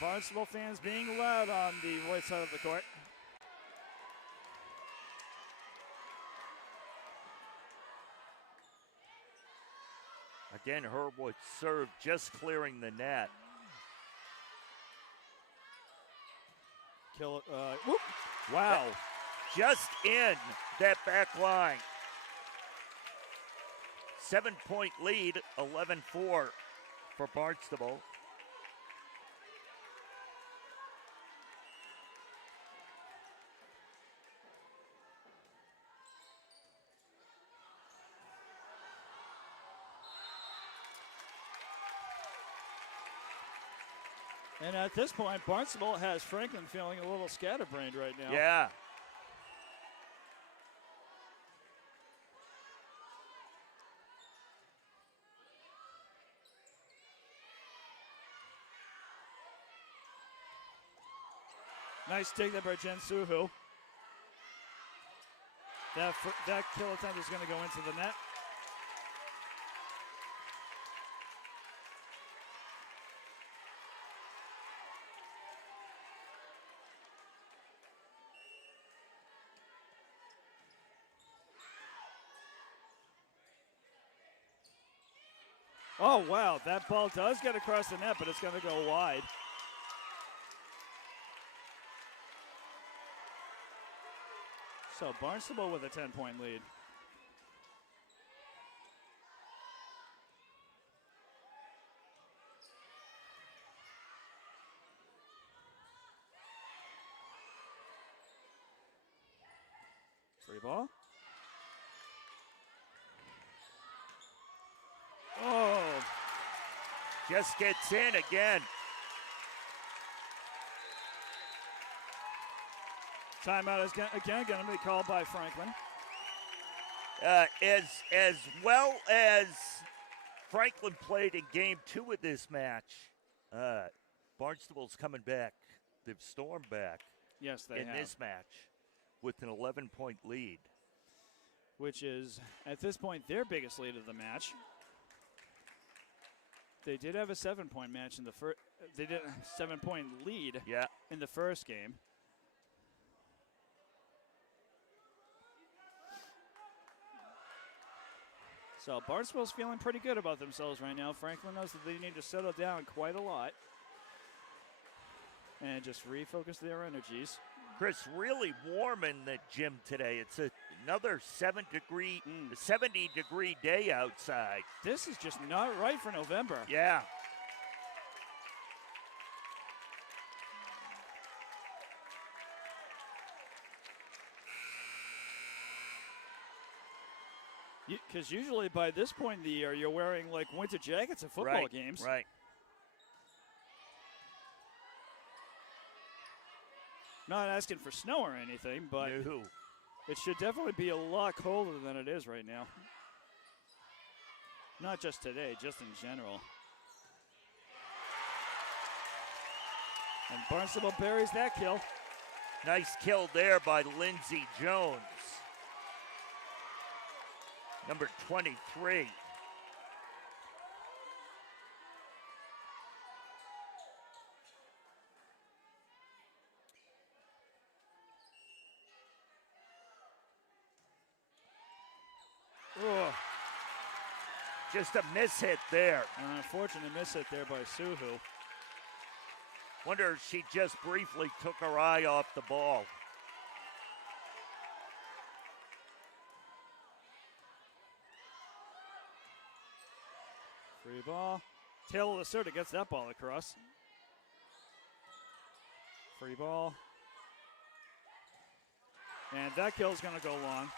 Barnstable fans being loud on the right side of the court. Again, Hurwitz serve just clearing the net. Kill it. Whoop. Wow. Just in that back line. 7-point lead, 11-4 for Barnstable. And at this point, Barnstable has Franklin feeling a little scatterbrained right now. Yeah. Nice dig there by Jen Suhu. That kill attempt is going to go into the net. Oh, wow. That ball does get across the net, but it's going to go wide. So Barnstable with a 10-point lead. Free ball. Oh. Just gets in again. Timeout is again going to be called by Franklin. As well as Franklin played in game 2 of this match, Barnstable's coming back. They've stormed back. Yes, they in have. this match with an 11-point lead. Which is, at this point, their biggest lead of the match. They did have a 7-point match in the first. They did a 7-point lead in the first game. So Barnstable's feeling pretty good about themselves right now. Franklin knows that they need to settle down quite a lot and just refocus their energies. Chris, really warm in the gym today. It's another 70-degree day outside. This is just not right for November. Yeah. Because usually by this point in the year, you're wearing like winter jackets at football games. Right. Not asking for snow or anything, but no. It should definitely be a lot colder than it is right now. Not just today, just in general. And Barnstable buries that kill. Nice kill there by Lindsey Jones. Number 23. Ugh. Just a miss hit there. An unfortunate miss hit there by Suhu. Wonder if she just briefly took her eye off the ball. Free ball. Taylor Lacerda gets that ball across. Free ball. And that kill's going to go long.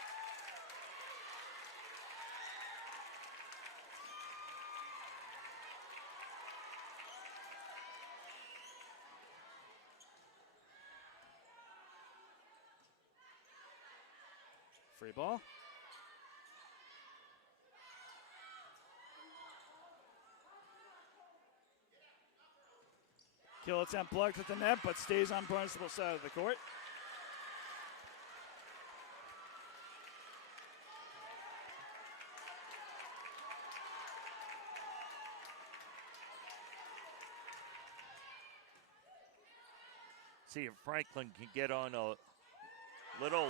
Free ball. Kill attempt blocked at the net, but stays on Barnstable's side of the court. See if Franklin can get on a little...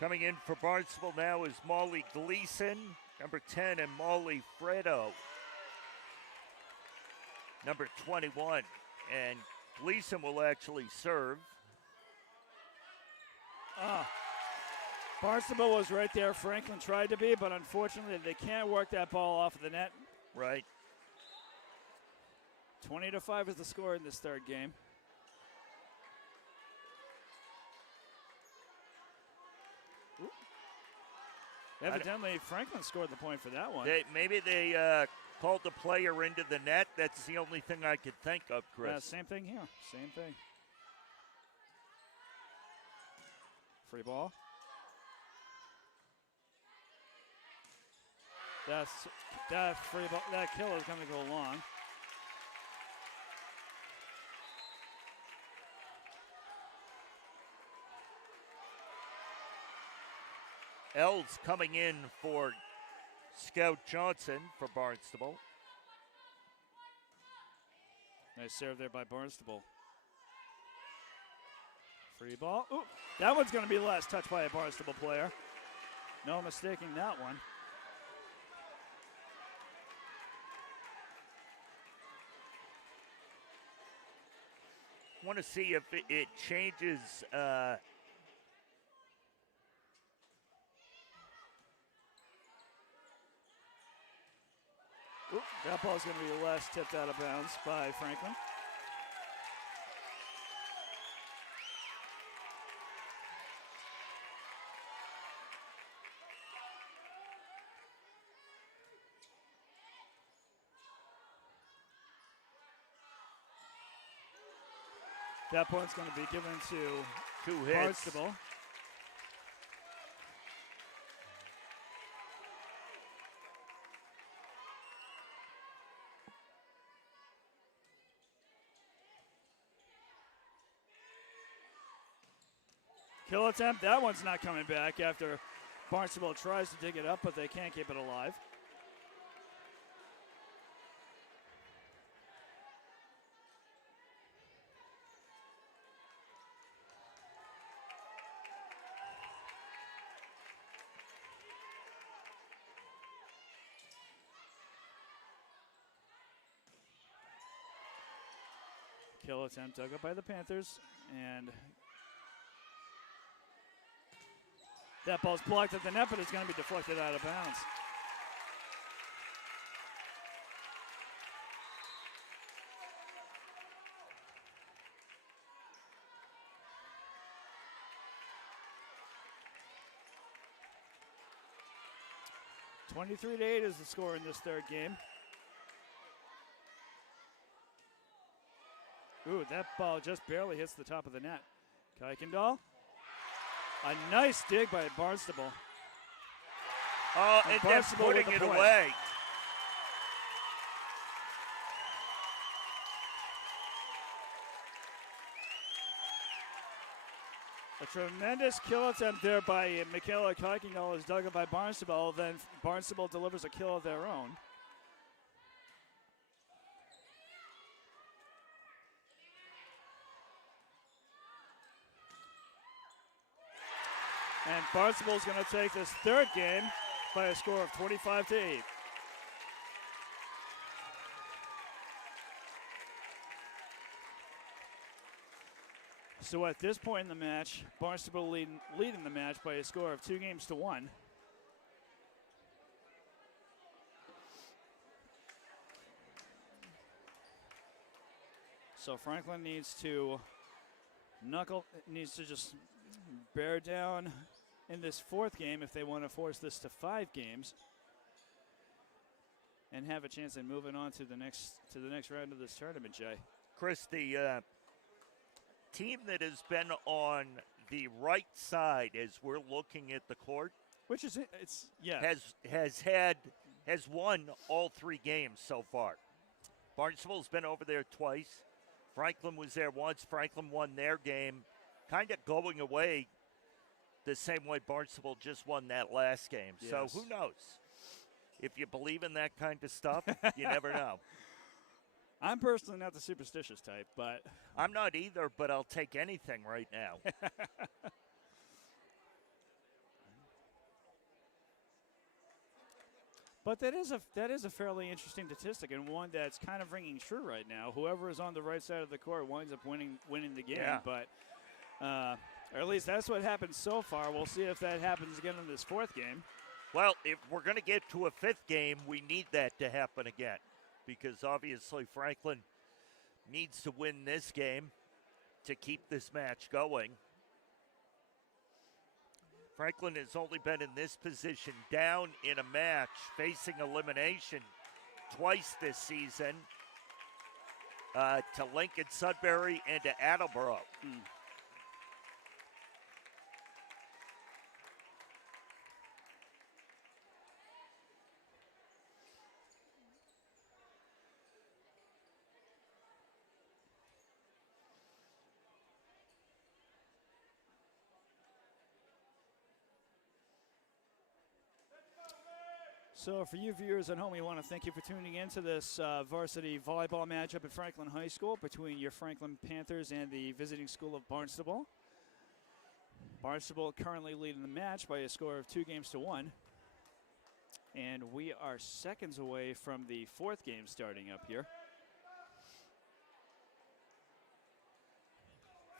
Coming in for Barnstable now is Molly Gleason, number 10, and Molly Fredo, number 21. And Gleason will actually serve. Barnstable was right there. Franklin tried to be, but unfortunately they can't work that ball off of the net. Right. 20-5 is the score in this third game. Evidently, Franklin scored the point for that one. Maybe they called the player into the net. That's the only thing I could think of, Chris. Same thing here. Same thing. Free ball. That free ball, that kill is going to go long. Els coming in for Scout Johnson for Barnstable. Nice serve there by Barnstable. Free ball. Ooh, that one's going to be last touched by a Barnstable player. No mistaking that one. Want to see if it changes. Ooh, that ball's going to be last tipped out of bounds by Franklin. That point's going to be given to 2 hits. Barnstable. Kill attempt, that one's not coming back after Barnstable tries to dig it up, but they can't keep it alive. Kill attempt dug up by the Panthers, and that ball's blocked at the net, but it's going to be deflected out of bounds. (23-8) is the score in this third game. Ooh, that ball just barely hits the top of the net. Kuykendall. A nice dig by Barnstable. Oh, and then putting it away. A tremendous kill attempt there by Michaela Kuykendall is dug up by Barnstable. Then Barnstable delivers a kill of their own. And Barnstable's going to take this third game by a score of 25-8. So at this point in the match, Barnstable leading the match by a score of 2-1. So Franklin needs to just bear down in this fourth game if they want to force this to 5 games and have a chance at moving on to the next round of this tournament, Jay. Chris, the team that has been on the right side as we're looking at the court, which is has won all 3 games so far. Barnstable's been over there twice. Franklin was there once. Franklin won their game, kind of going away the same way Barnstable just won that last game. Yes. So who knows? If you believe in that kind of stuff, you never know. I'm personally not the superstitious type, but I'm not either, but I'll take anything right now. But that is a fairly interesting statistic, and one that's kind of ringing true right now. Whoever is on the right side of the court winds up winning the game. Yeah. But or at least that's what happened so far. We'll see if that happens again in this fourth game. Well, if we're going to get to a 5th game, we need that to happen again, because obviously Franklin needs to win this game to keep this match going. Franklin has only been in this position down in a match, facing elimination twice this season, to Lincoln Sudbury and to Attleboro. So for you viewers at home, we want to thank you for tuning in to this varsity volleyball matchup at Franklin High School between your Franklin Panthers and the visiting school of Barnstable. Barnstable currently leading the match by a score of 2-1. And we are seconds away from the fourth game starting up here.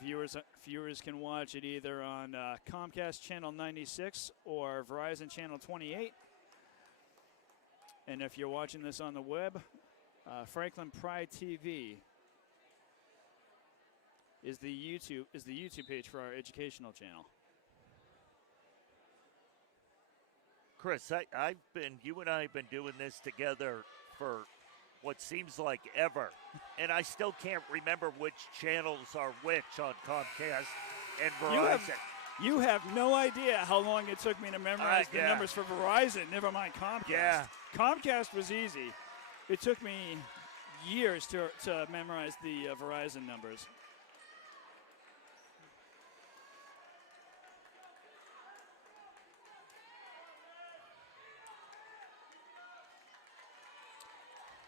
Viewers can watch it either on Comcast Channel 96 or Verizon Channel 28. And if you're watching this on the web, Franklin Pride TV is the YouTube page for our educational channel. Chris, you and I have been doing this together for what seems like ever, and I still can't remember which channels are which on Comcast and Verizon. You have no idea how long it took me to memorize the numbers for Verizon, never mind Comcast. Yeah. Comcast was easy. It took me years to memorize the Verizon numbers.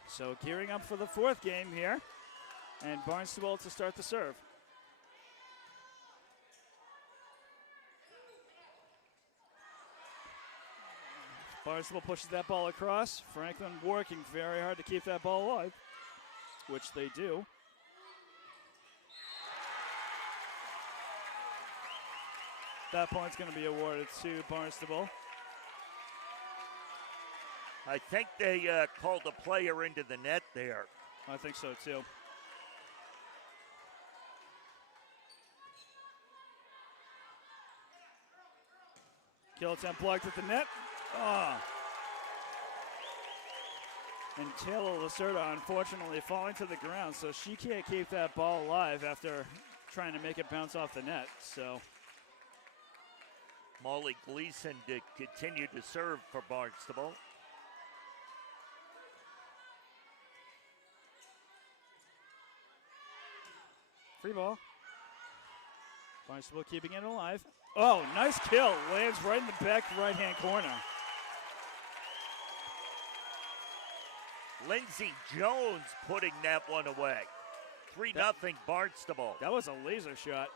So gearing up for the fourth game here, and Barnstable to start the serve. Barnstable pushes that ball across. Franklin working very hard to keep that ball alive, which they do. That point's going to be awarded to Barnstable. I think they called a player into the net there. I think so too. Kill attempt blocked at the net. And Taylor Lacerda unfortunately falling to the ground, so she can't keep that ball alive after trying to make it bounce off the net. So Molly Gleason to continue to serve for Barnstable. Free ball. Barnstable keeping it alive. Oh, nice kill. Lands right in the back right-hand corner. Lindsey Jones putting that one away. 3-0 Barnstable. That was a laser shot.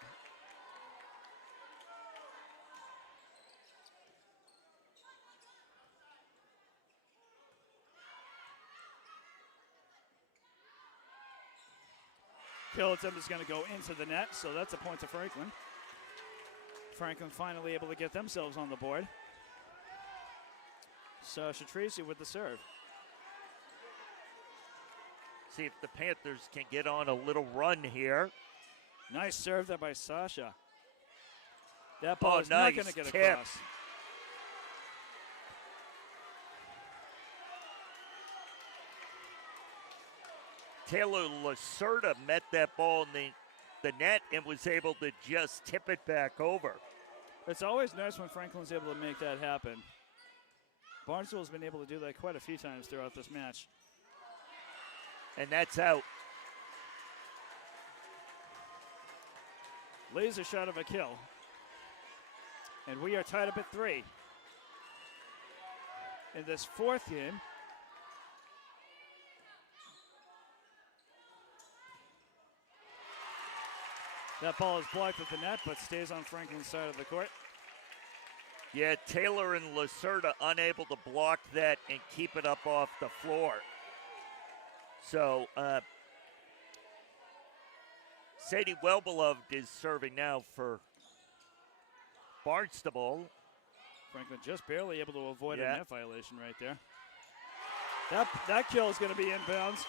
Kill attempt is going to go into the net, so that's a point to Franklin. Franklin finally able to get themselves on the board. Sasha Tracy with the serve. See if the Panthers can get on a little run here. Nice serve there by Sasha. That ball is not going to get across. Taylor Lacerda met that ball in the net and was able to just tip it back over. It's always nice when Franklin's able to make that happen. Barnstable's been able to do that quite a few times throughout this match. And that's out. Laser shot of a kill. And we are tied up at 3. In this fourth game, that ball is blocked at the net, but stays on Franklin's side of the court. Yeah, Taylor and Lacerda unable to block that and keep it up off the floor. So, Sadie Wellbeloved is serving now for Barnstable. Franklin just barely able to avoid a net violation right there. That kill is going to be inbounds.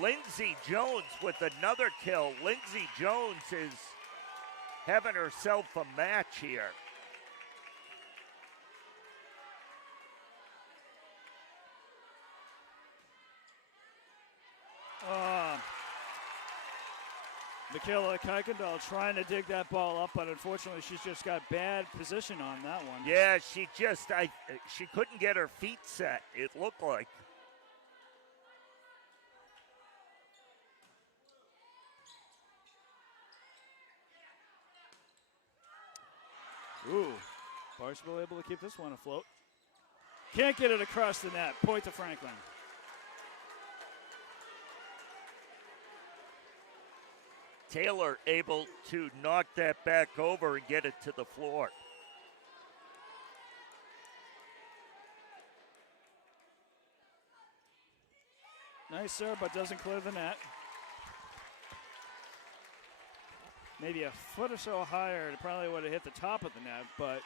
Lindsey Jones with another kill. Lindsey Jones is having herself a match here. Michaela Kuykendall trying to dig that ball up, but unfortunately she's just got bad position on that one. Yeah, she couldn't get her feet set, it looked like. Ooh, Barnstable able to keep this one afloat. Can't get it across the net. Point to Franklin. Taylor able to knock that back over and get it to the floor. Nice serve, but doesn't clear the net. Maybe a foot or so higher, it probably would have hit the top of the net, but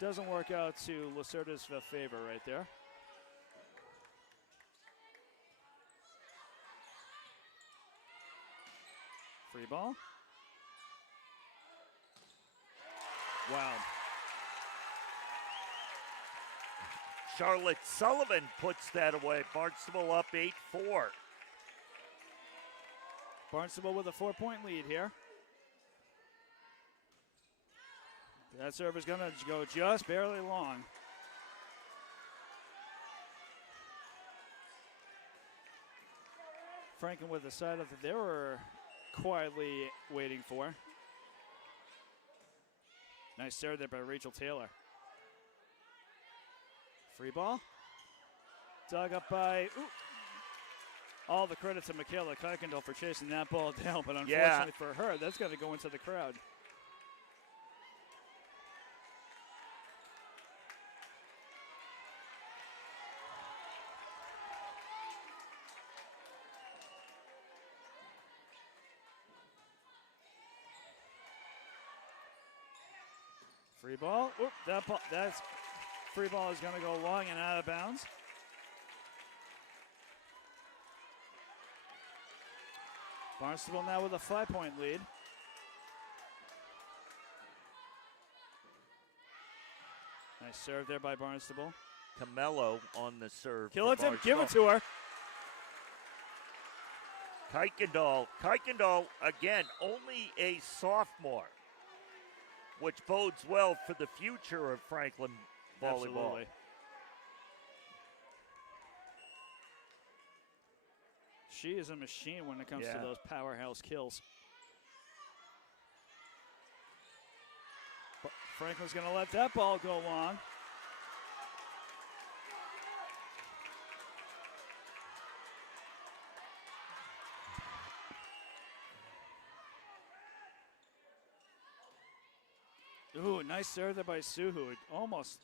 doesn't work out to Lacerda's favor right there. Free ball. Wow. Charlotte Sullivan puts that away. Barnstable up 8-4. Barnstable with a 4-point lead here. That serve is going to go just barely long. Franklin with the side of that they were quietly waiting for. Nice serve there by Rachel Taylor. Free ball. Dug up by, all the credit to Michaela Kuykendall for chasing that ball down, but unfortunately for her, that's going to go into the crowd. Free ball. That's free ball is going to go long and out of bounds. Barnstable now with a 5-point lead. Nice serve there by Barnstable. Camello on the serve. Kill it, Tim. Give it to her. Kuykendall, again, only a sophomore, which bodes well for the future of Franklin volleyball. Absolutely. She is a machine when it comes to those powerhouse kills. But Franklin's going to let that ball go long. Ooh, nice serve there by Suhu. It almost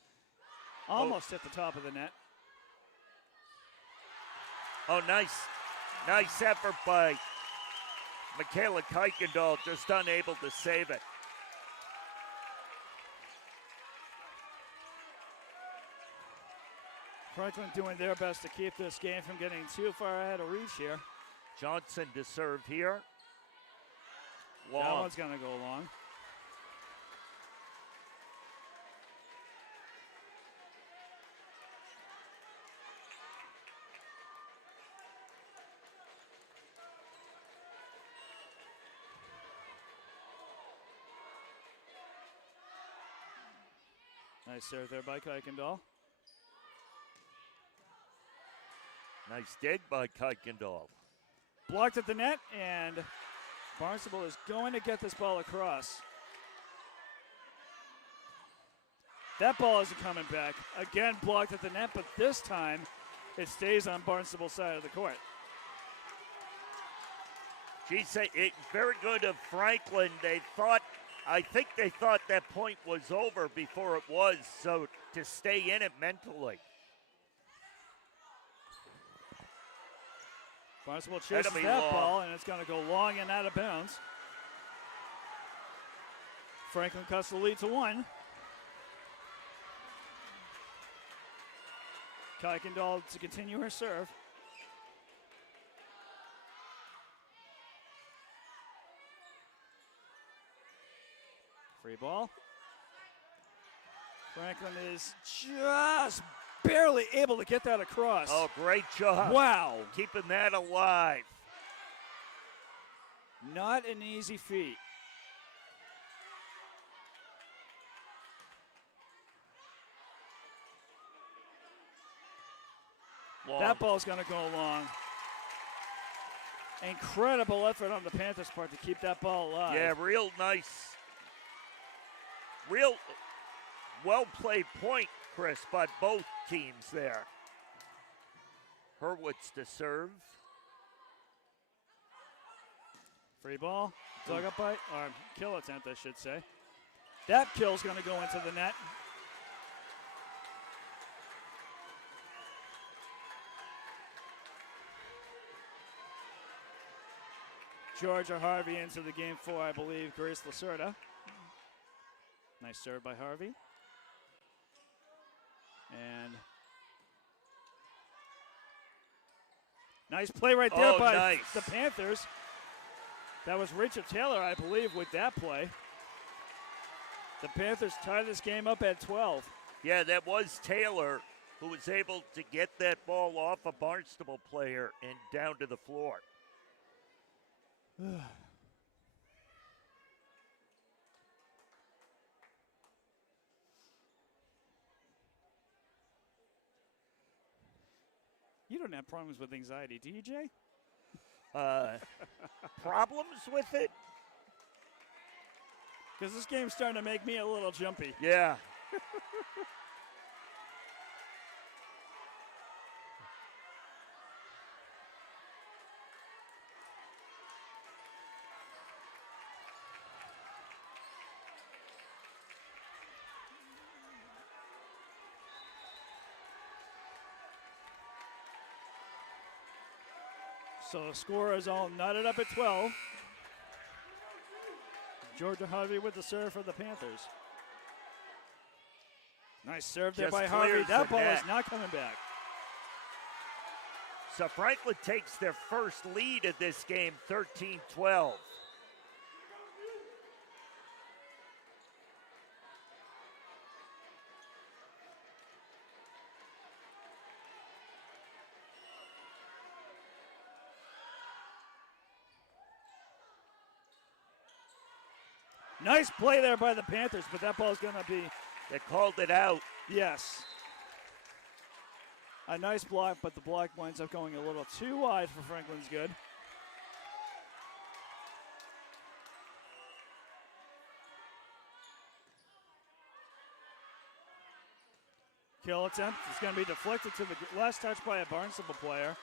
hit the top of the net. Oh, nice effort by Michaela Kuykendall, just unable to save it. Franklin doing their best to keep this game from getting too far ahead of reach here. Johnson to serve here. Long. That one's going to go long. Nice serve there by Kuykendall. Nice dig by Kuykendall. Blocked at the net, and Barnstable is going to get this ball across. That ball isn't coming back. Again, blocked at the net, but this time it stays on Barnstable's side of the court. Geez, very good of Franklin. I think they thought that point was over before it was, so to stay in it mentally. Barnstable chases that ball, and it's going to go long and out of bounds. Franklin cuts the lead to 1. Kuykendall to continue her serve. Free ball. Franklin is just barely able to get that across. Oh, great job. Wow. Keeping that alive. Not an easy feat. Long. That ball's going to go long. Incredible effort on the Panthers' part to keep that ball alive. Yeah, real well-played point, Chris, by both teams there. Hurwitz to serve. Free ball, dug up by, or kill attempt, I should say. That kill's going to go into the net. Georgia Harvey into the game for, I believe, Grace Lacerda. Nice serve by Harvey. And nice play right there by the Panthers. That was Rachel Taylor, I believe, with that play. The Panthers tie this game up at 12. Yeah, that was Taylor who was able to get that ball off a Barnstable player and down to the floor. You don't have problems with anxiety, do you, Jay? Problems with it? Because this game's starting to make me a little jumpy. Yeah. So the score is all knotted up at 12. Georgia Harvey with the serve for the Panthers. Nice serve there by Harvey. That ball is not coming back. So Franklin takes their first lead at this game, 13-12. Nice play there by the Panthers, but that ball's going to be... They called it out. Yes. A nice block, but the block winds up going a little too wide for Franklin's good. Kill attempt is going to be deflected to the last touch by a Barnstable player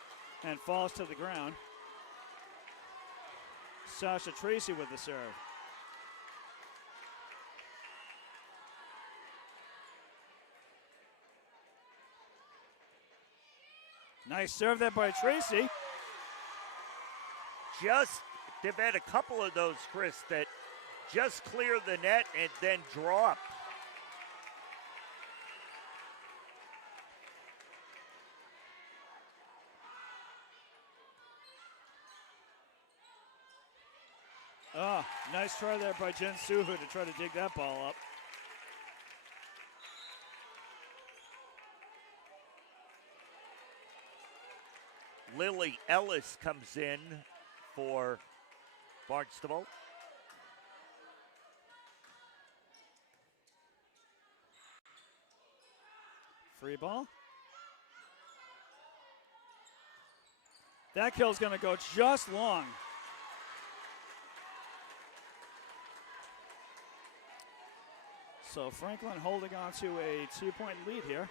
and falls to the ground. Sasha Tracy with the serve. Nice serve there by Tracy. They've had a couple of those, Chris, that just clear the net and then drop. Oh, nice try there by Jen Suhu to try to dig that ball up. Lily Ellis comes in for Barnstable. Free ball. That kill's going to go just long. So Franklin holding on to a 2-point lead here.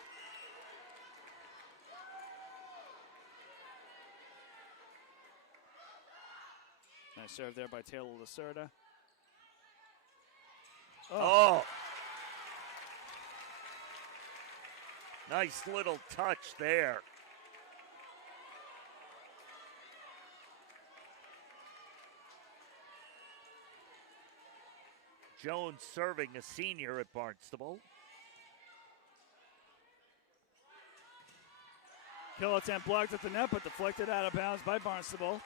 Nice serve there by Taylor Lacerda. Oh. Nice little touch there. Jones serving, a senior at Barnstable. Kill attempt blocked at the net, but deflected out of bounds by Barnstable.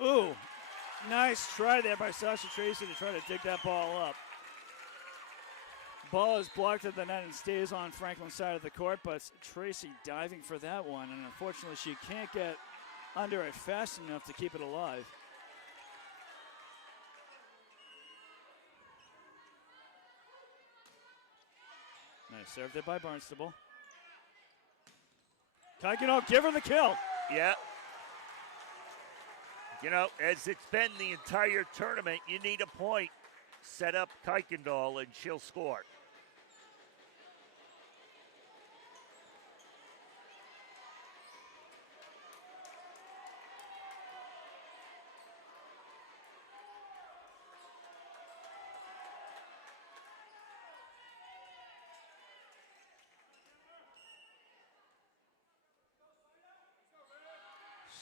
Ooh, nice try there by Sasha Tracy to try to dig that ball up. Ball is blocked at the net and stays on Franklin's side of the court, but Tracy diving for that one, and unfortunately she can't get under it fast enough to keep it alive. Nice serve there by Barnstable. Kuykendall, give her the kill. Yeah. You know, as it's been the entire tournament, you need a point. Set up Kuykendall and she'll score.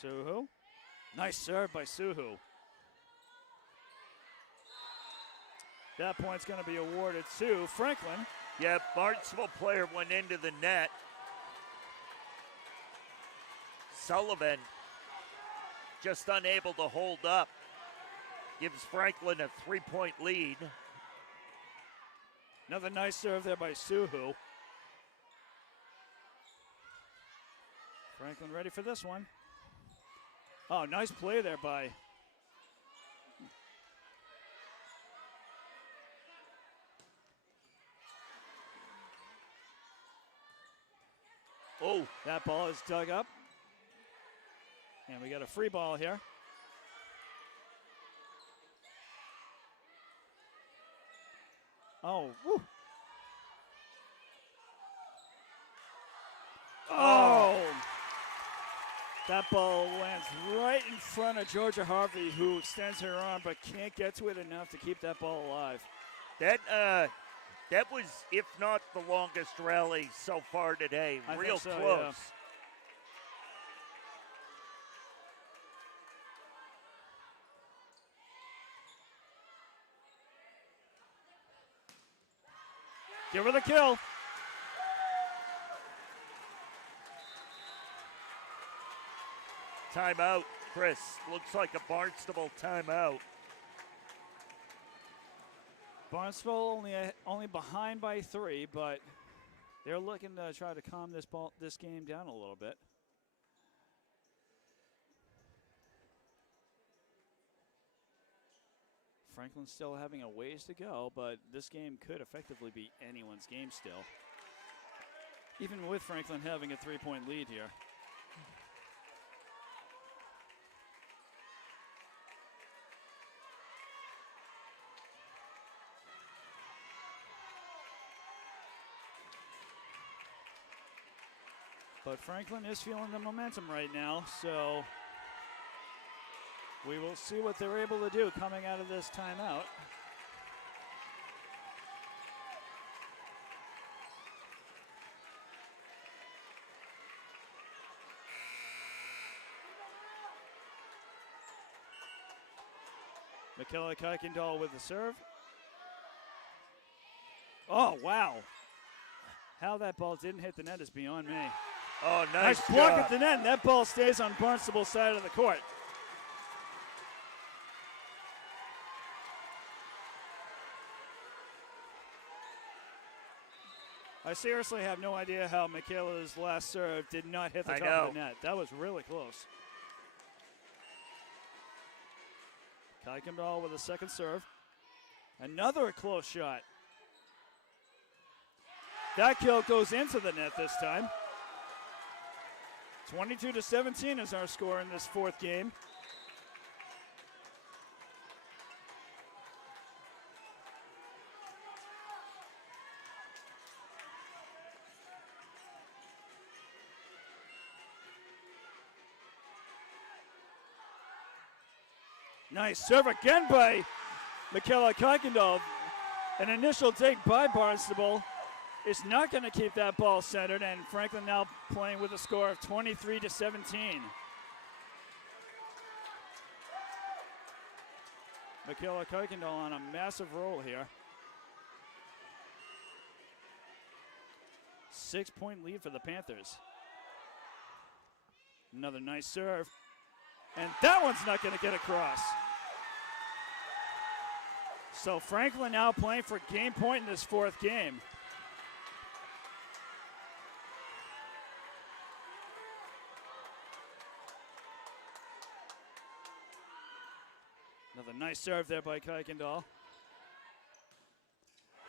Suhu. Nice serve by Suhu. That point's going to be awarded to Franklin. Yeah, Barnstable player went into the net. Sullivan just unable to hold up. Gives Franklin a 3-point lead. Another nice serve there by Suhu. Franklin ready for this one. Oh, nice play there by Oh, that ball is dug up. And we got a free ball here. Oh, woo. Oh! That ball lands right in front of Georgia Harvey, who extends her arm but can't get to it enough to keep that ball alive. that was, if not the longest rally so far today. I Real think so, close. yeah. Give her the kill. Timeout, Chris. Looks like a Barnstable timeout. Barnstable only behind by 3, but they're looking to try to calm this game down a little bit. Franklin's still having a ways to go, but this game could effectively be anyone's game still. Even with Franklin having a 3-point lead here. But Franklin is feeling the momentum right now, so we will see what they're able to do coming out of this timeout. Michaela Kuykendall with the serve. Oh, wow. How that ball didn't hit the net is beyond me. Oh, Nice block at the net, and that ball stays on Barnstable's side of the court. I seriously have no idea how Michaela's last serve did not hit the top of the net. That was really close. Kuykendall with a second serve. Another close shot. That kill goes into the net this time. 22-17 is our score in this fourth game. Nice serve again by Michaela Kuykendall. An initial take by Barnstable is not going to keep that ball centered, and Franklin now playing with a score of 23-17. Michaela Kuykendall on a massive roll here. 6-point lead for the Panthers. Another nice serve. And that one's not going to get across. So Franklin now playing for game point in this fourth game. Another nice serve there by Kuykendall.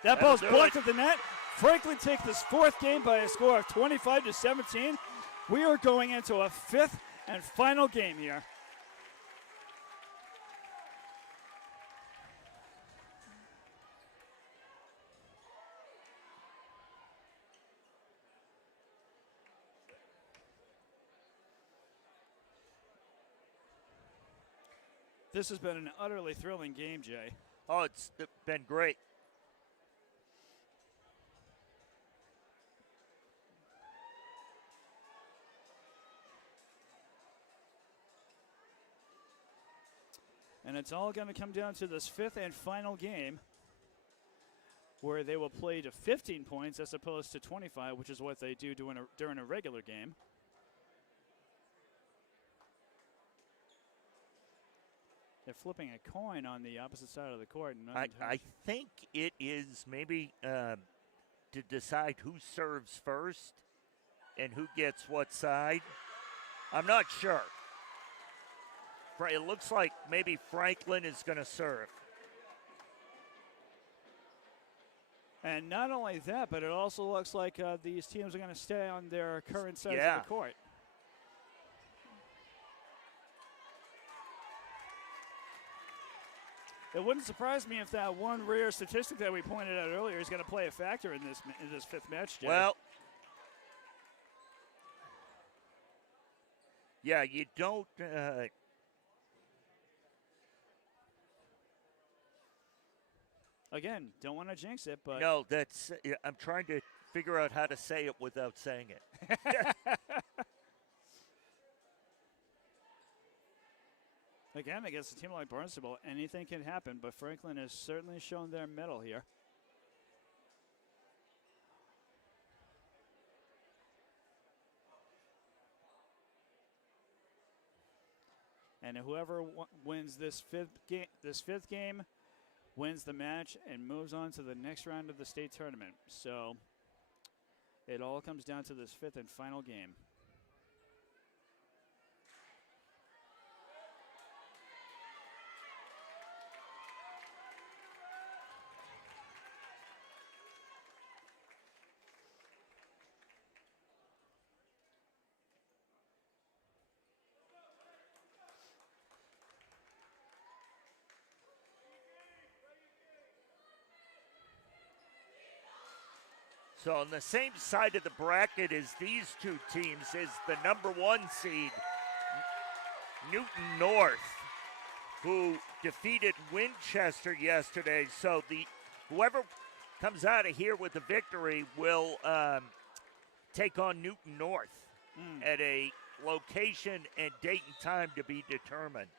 That ball's blocked at the net. Franklin take this fourth game by a score of 25-17. We are going into a fifth and final game here. This has been an utterly thrilling game, Jay. Oh, it's been great. And it's all going to come down to this fifth and final game where they will play to 15 points as opposed to 25, which is what they do during a regular game. They're flipping a coin on the opposite side of the court. I think it is maybe to decide who serves first and who gets what side. I'm not sure. It looks like maybe Franklin is going to serve. And not only that, but it also looks like these teams are going to stay on their current sides of the court. It wouldn't surprise me if that one rare statistic that we pointed out earlier is going to play a factor in this fifth match, Jay. Well, yeah, you don't. Again, don't want to jinx it, but No, that's. I'm trying to figure out how to say it without saying it. again, against a team like Barnstable, anything can happen, but Franklin has certainly shown their mettle here. And whoever wins this fifth game wins the match and moves on to the next round of the state tournament. So it all comes down to this fifth and final game. So on the same side of the bracket as these two teams is the number 1 seed, Newton North, who defeated Winchester yesterday. So whoever comes out of here with the victory will take on Newton North at a location and date and time to be determined.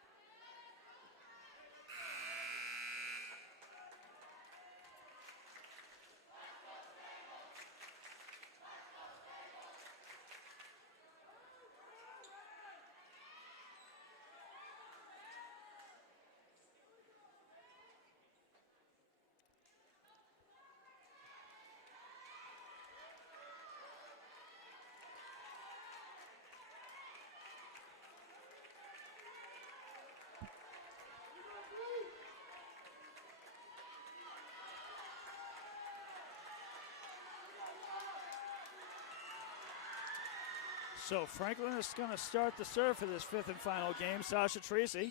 So Franklin is going to start the serve for this fifth and final game. Sasha Tracy.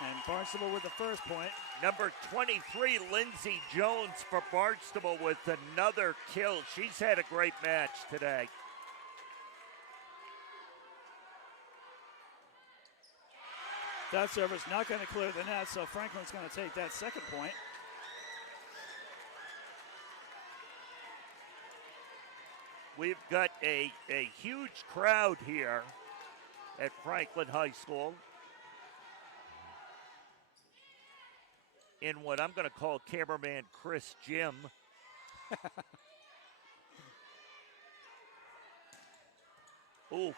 And Barnstable with the first point. Number 23, Lindsey Jones for Barnstable with another kill. She's had a great match today. That serve is not going to clear the net, so Franklin's going to take that second point. We've got a huge crowd here at Franklin High School in what I'm going to call cameraman Chris Jim. Ooh.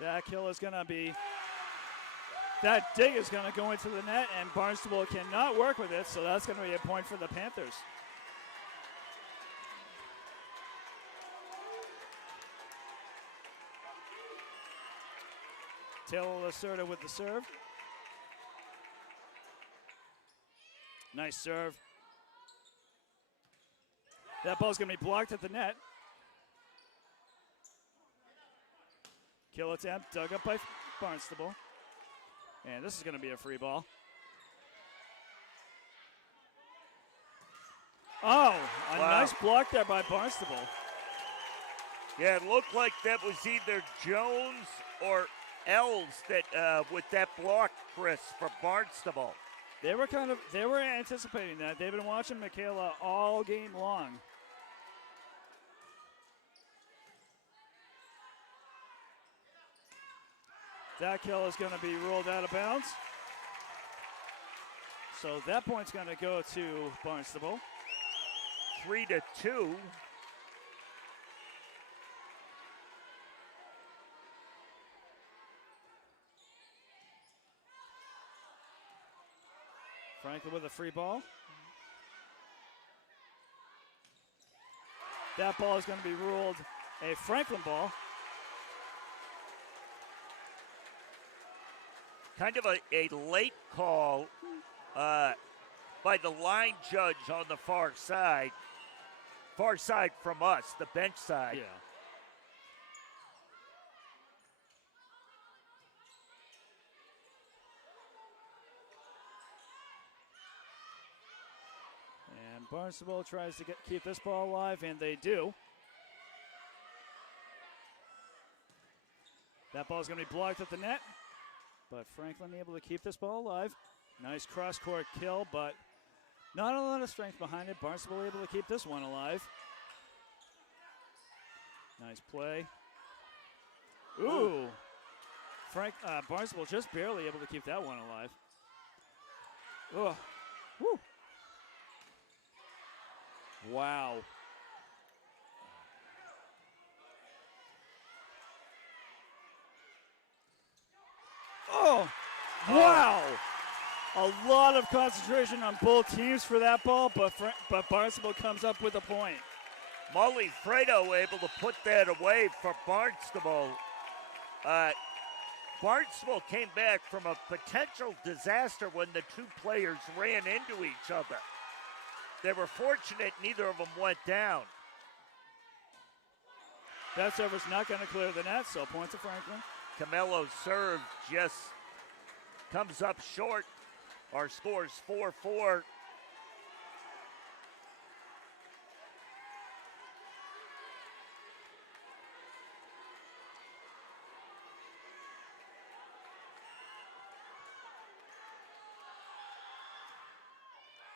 That kill is going to be, that dig is going to go into the net, and Barnstable cannot work with it, so that's going to be a point for the Panthers. Taylor Lacerda with the serve. Nice serve. That ball's going to be blocked at the net. Kill attempt, dug up by Barnstable. And this is going to be a free ball. Oh, a nice block there by Barnstable. Yeah, it looked like that was either Jones or Els that with that block, Chris, for Barnstable. They were anticipating that. They've been watching Michaela all game long. That kill is going to be ruled out of bounds. So that point's going to go to Barnstable. 3-2. Franklin with a free ball. That ball is going to be ruled a Franklin ball. Kind of a late call by the line judge on the far side. Far side from us, the bench side. Yeah. And Barnstable tries to keep this ball alive, and they do. That ball's going to be blocked at the net, but Franklin able to keep this ball alive. Nice cross-court kill, but not a lot of strength behind it. Barnstable able to keep this one alive. Nice play. Ooh. Barnstable just barely able to keep that one alive. Oh. Woo. Wow. Oh, wow. A lot of concentration on both teams for that ball, but Barnstable comes up with a point. Molly Fredo able to put that away for Barnstable. Barnstable came back from a potential disaster when the two players ran into each other. They were fortunate neither of them went down. That serve is not going to clear the net, so point to Franklin. Camello's serve just comes up short. Our score's 4-4.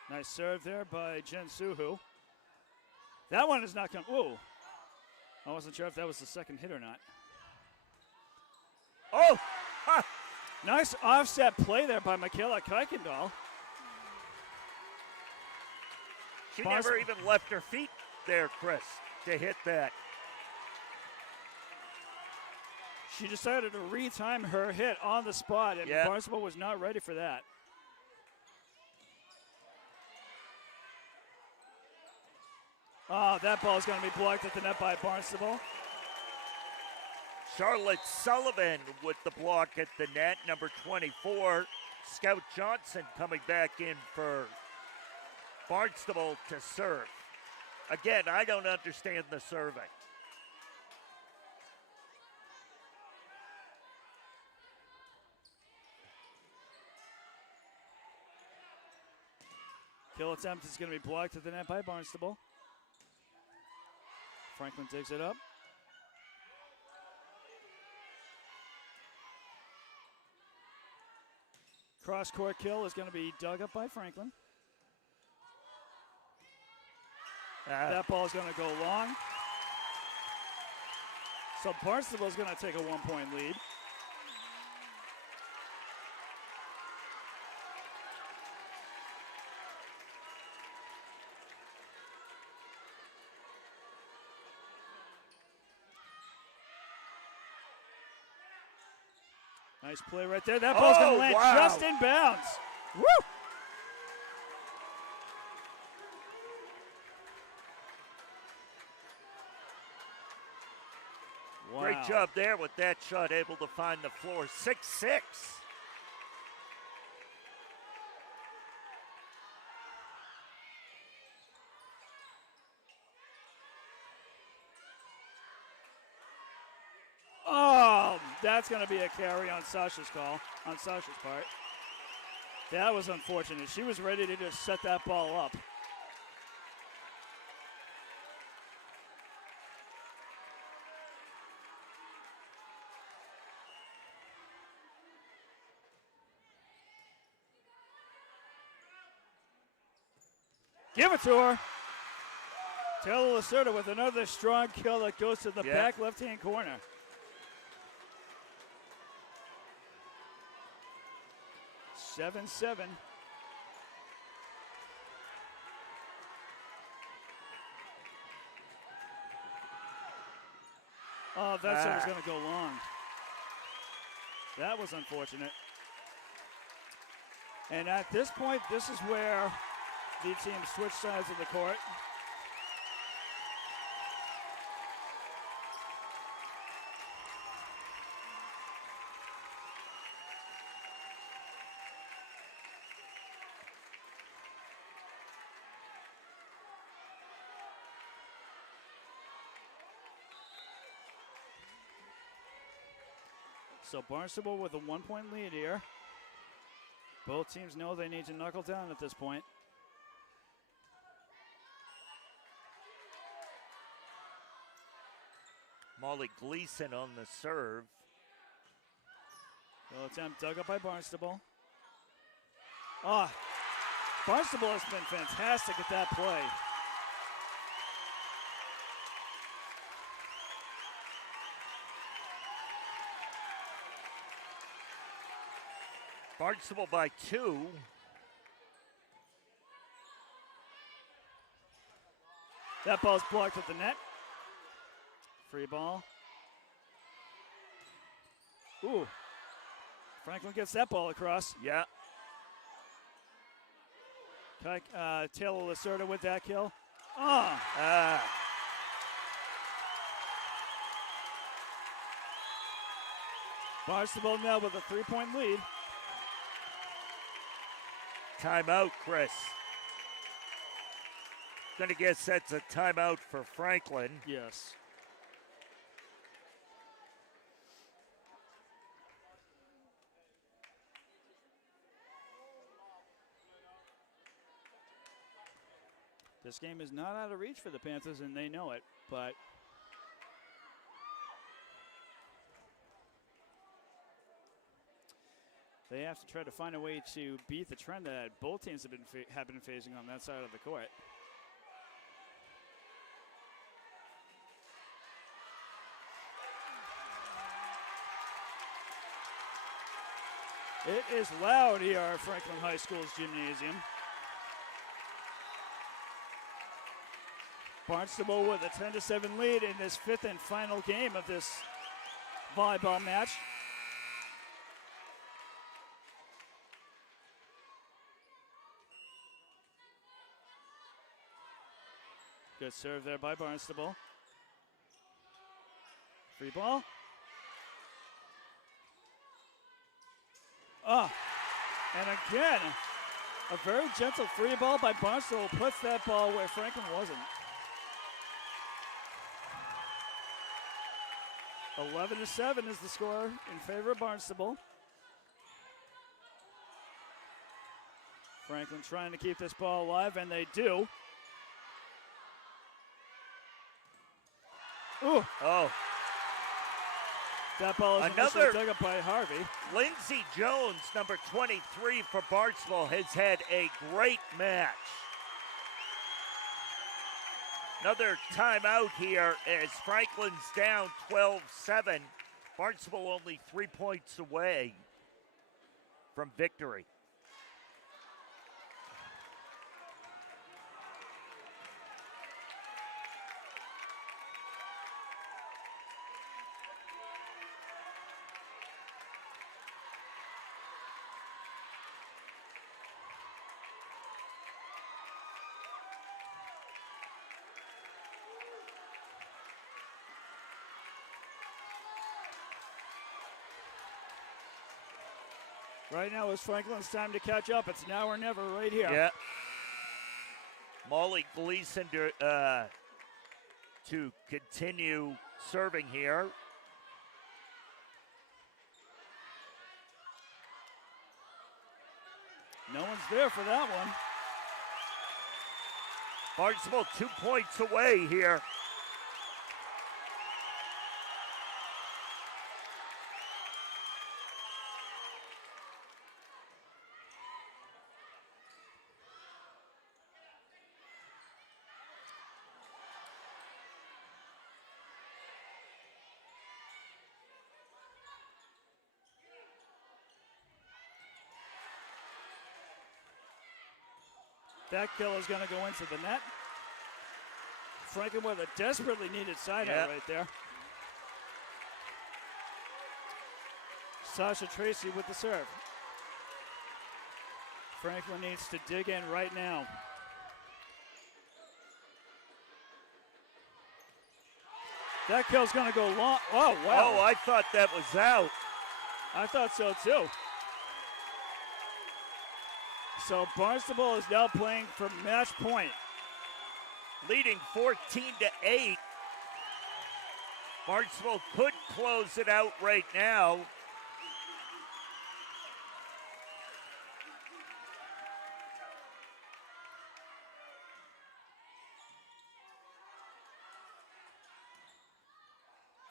Nice serve there by Jen Suhu. That one is not coming. Whoa. I wasn't sure if that was the second hit or not. Oh! Ha! Nice offset play there by Michaela Kuykendall. She never even left her feet there, Chris, to hit that. She decided to retime her hit on the spot, and Barnstable was not ready for that. Oh, that ball is going to be blocked at the net by Barnstable. Charlotte Sullivan with the block at the net, number 24. Scout Johnson coming back in for Barnstable to serve. Again, I don't understand the serving. Kill attempt is going to be blocked at the net by Barnstable. Franklin digs it up. Cross-court kill is going to be dug up by Franklin. That ball is going to go long. So Barnstable is going to take a 1-point lead. Nice play right there. That ball's going to land just in bounds. Woo! Wow. Great job there with that shot, able to find the floor. 6-6. That's going to be a carry on Sasha's part. That was unfortunate. She was ready to just set that ball up. Give it to her. Taylor Lacerda with another strong kill that goes to the back left-hand corner. Seven. Oh, that's what was going to go long. That was unfortunate. And at this point, this is where the team switched sides of the court. So Barnstable with a 1-point lead here. Both teams know they need to knuckle down at this point. Molly Gleason on the serve. Well, attempt dug up by Barnstable. Barnstable has been fantastic at that play. Barnstable by 2. That ball's blocked at the net. Free ball. Ooh. Franklin gets that ball across. Yeah. Taylor Lacerda with that kill. Barnstable now with a 3-point lead. Timeout, Chris. Gonna guess that's a timeout for Franklin. Yes. This game is not out of reach for the Panthers, and they know it, but they have to try to find a way to beat the trend that both teams have been facing on that side of the court. It is loud here at Franklin High School's gymnasium. Barnstable with a 10-7 lead in this 5th and final game of this volleyball match. Good serve there by Barnstable. Free ball. And again, a very gentle free ball by Barnstable puts that ball where Franklin wasn't. 11-7 is the score in favor of Barnstable. Franklin trying to keep this ball alive, and they do. Ooh. Oh. That ball is another dug up by Harvey. Lindsey Jones, number 23 for Barnstable, has had a great match. Another timeout here as Franklin's down 12-7. Barnstable only 3 points away from victory. Right now is Franklin's time to catch up. It's now or never right here. Yeah. Molly Gleason to continue serving here. No one's there for that one. Barnstable 2 points away here. That kill is going to go into the net. Franklin with a desperately needed side out right there. Sasha Tracy with the serve. Franklin needs to dig in right now. That kill's going to go long. Oh, wow. Oh, I thought that was out. I thought so too. So Barnstable is now playing for match point. Leading 14-8. Barnstable could close it out right now.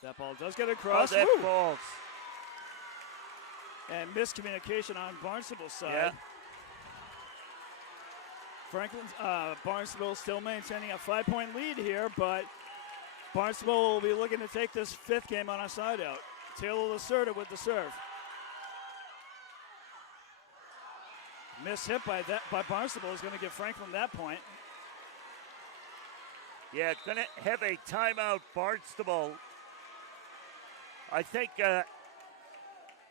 That ball does get across. Oh, that falls. And miscommunication on Barnstable's side. Yeah. Barnstable still maintaining a 5-point lead here, but Barnstable will be looking to take this fifth game on a side out. Taylor Lacerda with the serve. Miss hit by Barnstable is going to give Franklin that point. Yeah, going to have a timeout, Barnstable. I think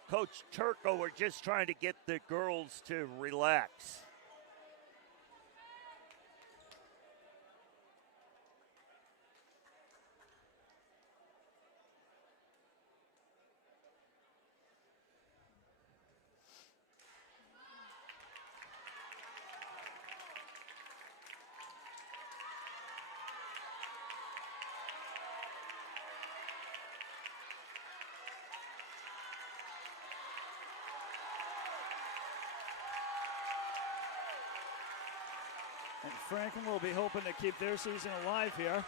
Coach Turco were just trying to get the girls to relax. And Franklin will be hoping to keep their season alive here.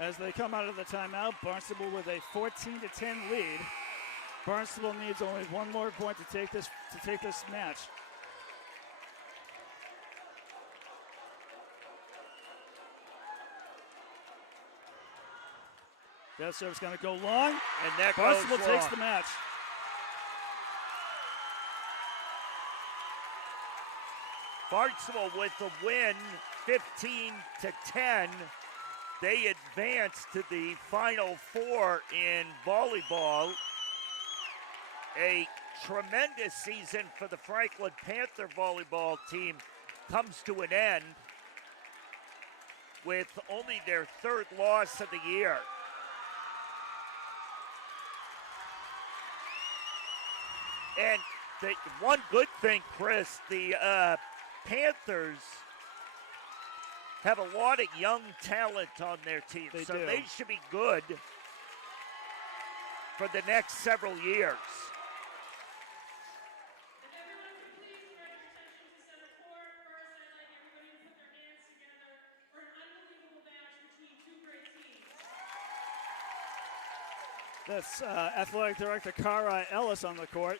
As they come out of the timeout, Barnstable with a 14-10 lead. Barnstable needs only one more point to take this match. That serve's going to go long, and that Barnstable goes takes long. the match. Barnstable with the win, 15-10. They advance to the Final Four in volleyball. A tremendous season for the Franklin Panther volleyball team comes to an end with only their third loss of the year. And the one good thing, Chris, the Panthers have a lot of young talent on their team, They should be good for the next several years. That's Athletic Director Cara Ellis on the court.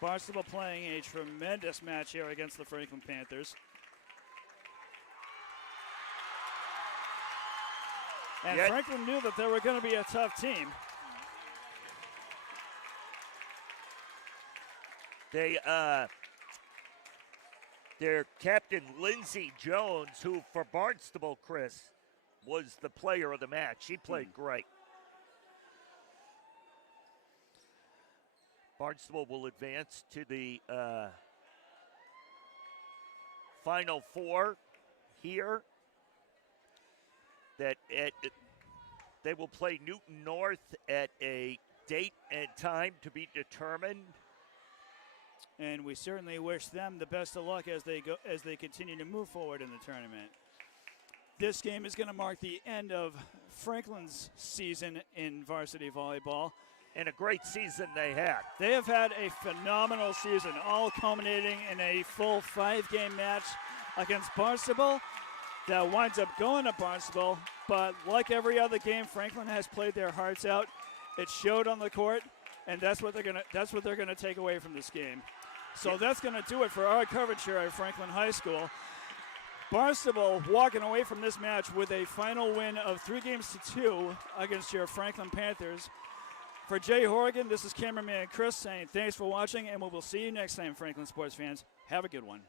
Barnstable playing a tremendous match here against the Franklin Panthers. And Franklin knew that they were going to be a tough team. Their captain, Lindsey Jones, who for Barnstable, Chris, was the player of the match. She played great. Barnstable will advance to the Final Four here. That They will play Newton North at a date and time to be determined. And we certainly wish them the best of luck as they continue to move forward in the tournament. This game is going to mark the end of Franklin's season in varsity volleyball. And a great season they had. They have had a phenomenal season, all culminating in a full 5-game match against Barnstable that winds up going to Barnstable. But like every other game, Franklin has played their hearts out. It showed on the court, and that's what they're gonna take away from this game. So that's gonna do it for our coverage here at Franklin High School. Barnstable walking away from this match with a final win of 3-2 against your Franklin Panthers. For Jay Horgan, this is cameraman Chris saying thanks for watching, and we will see you next time, Franklin sports fans. Have a good one.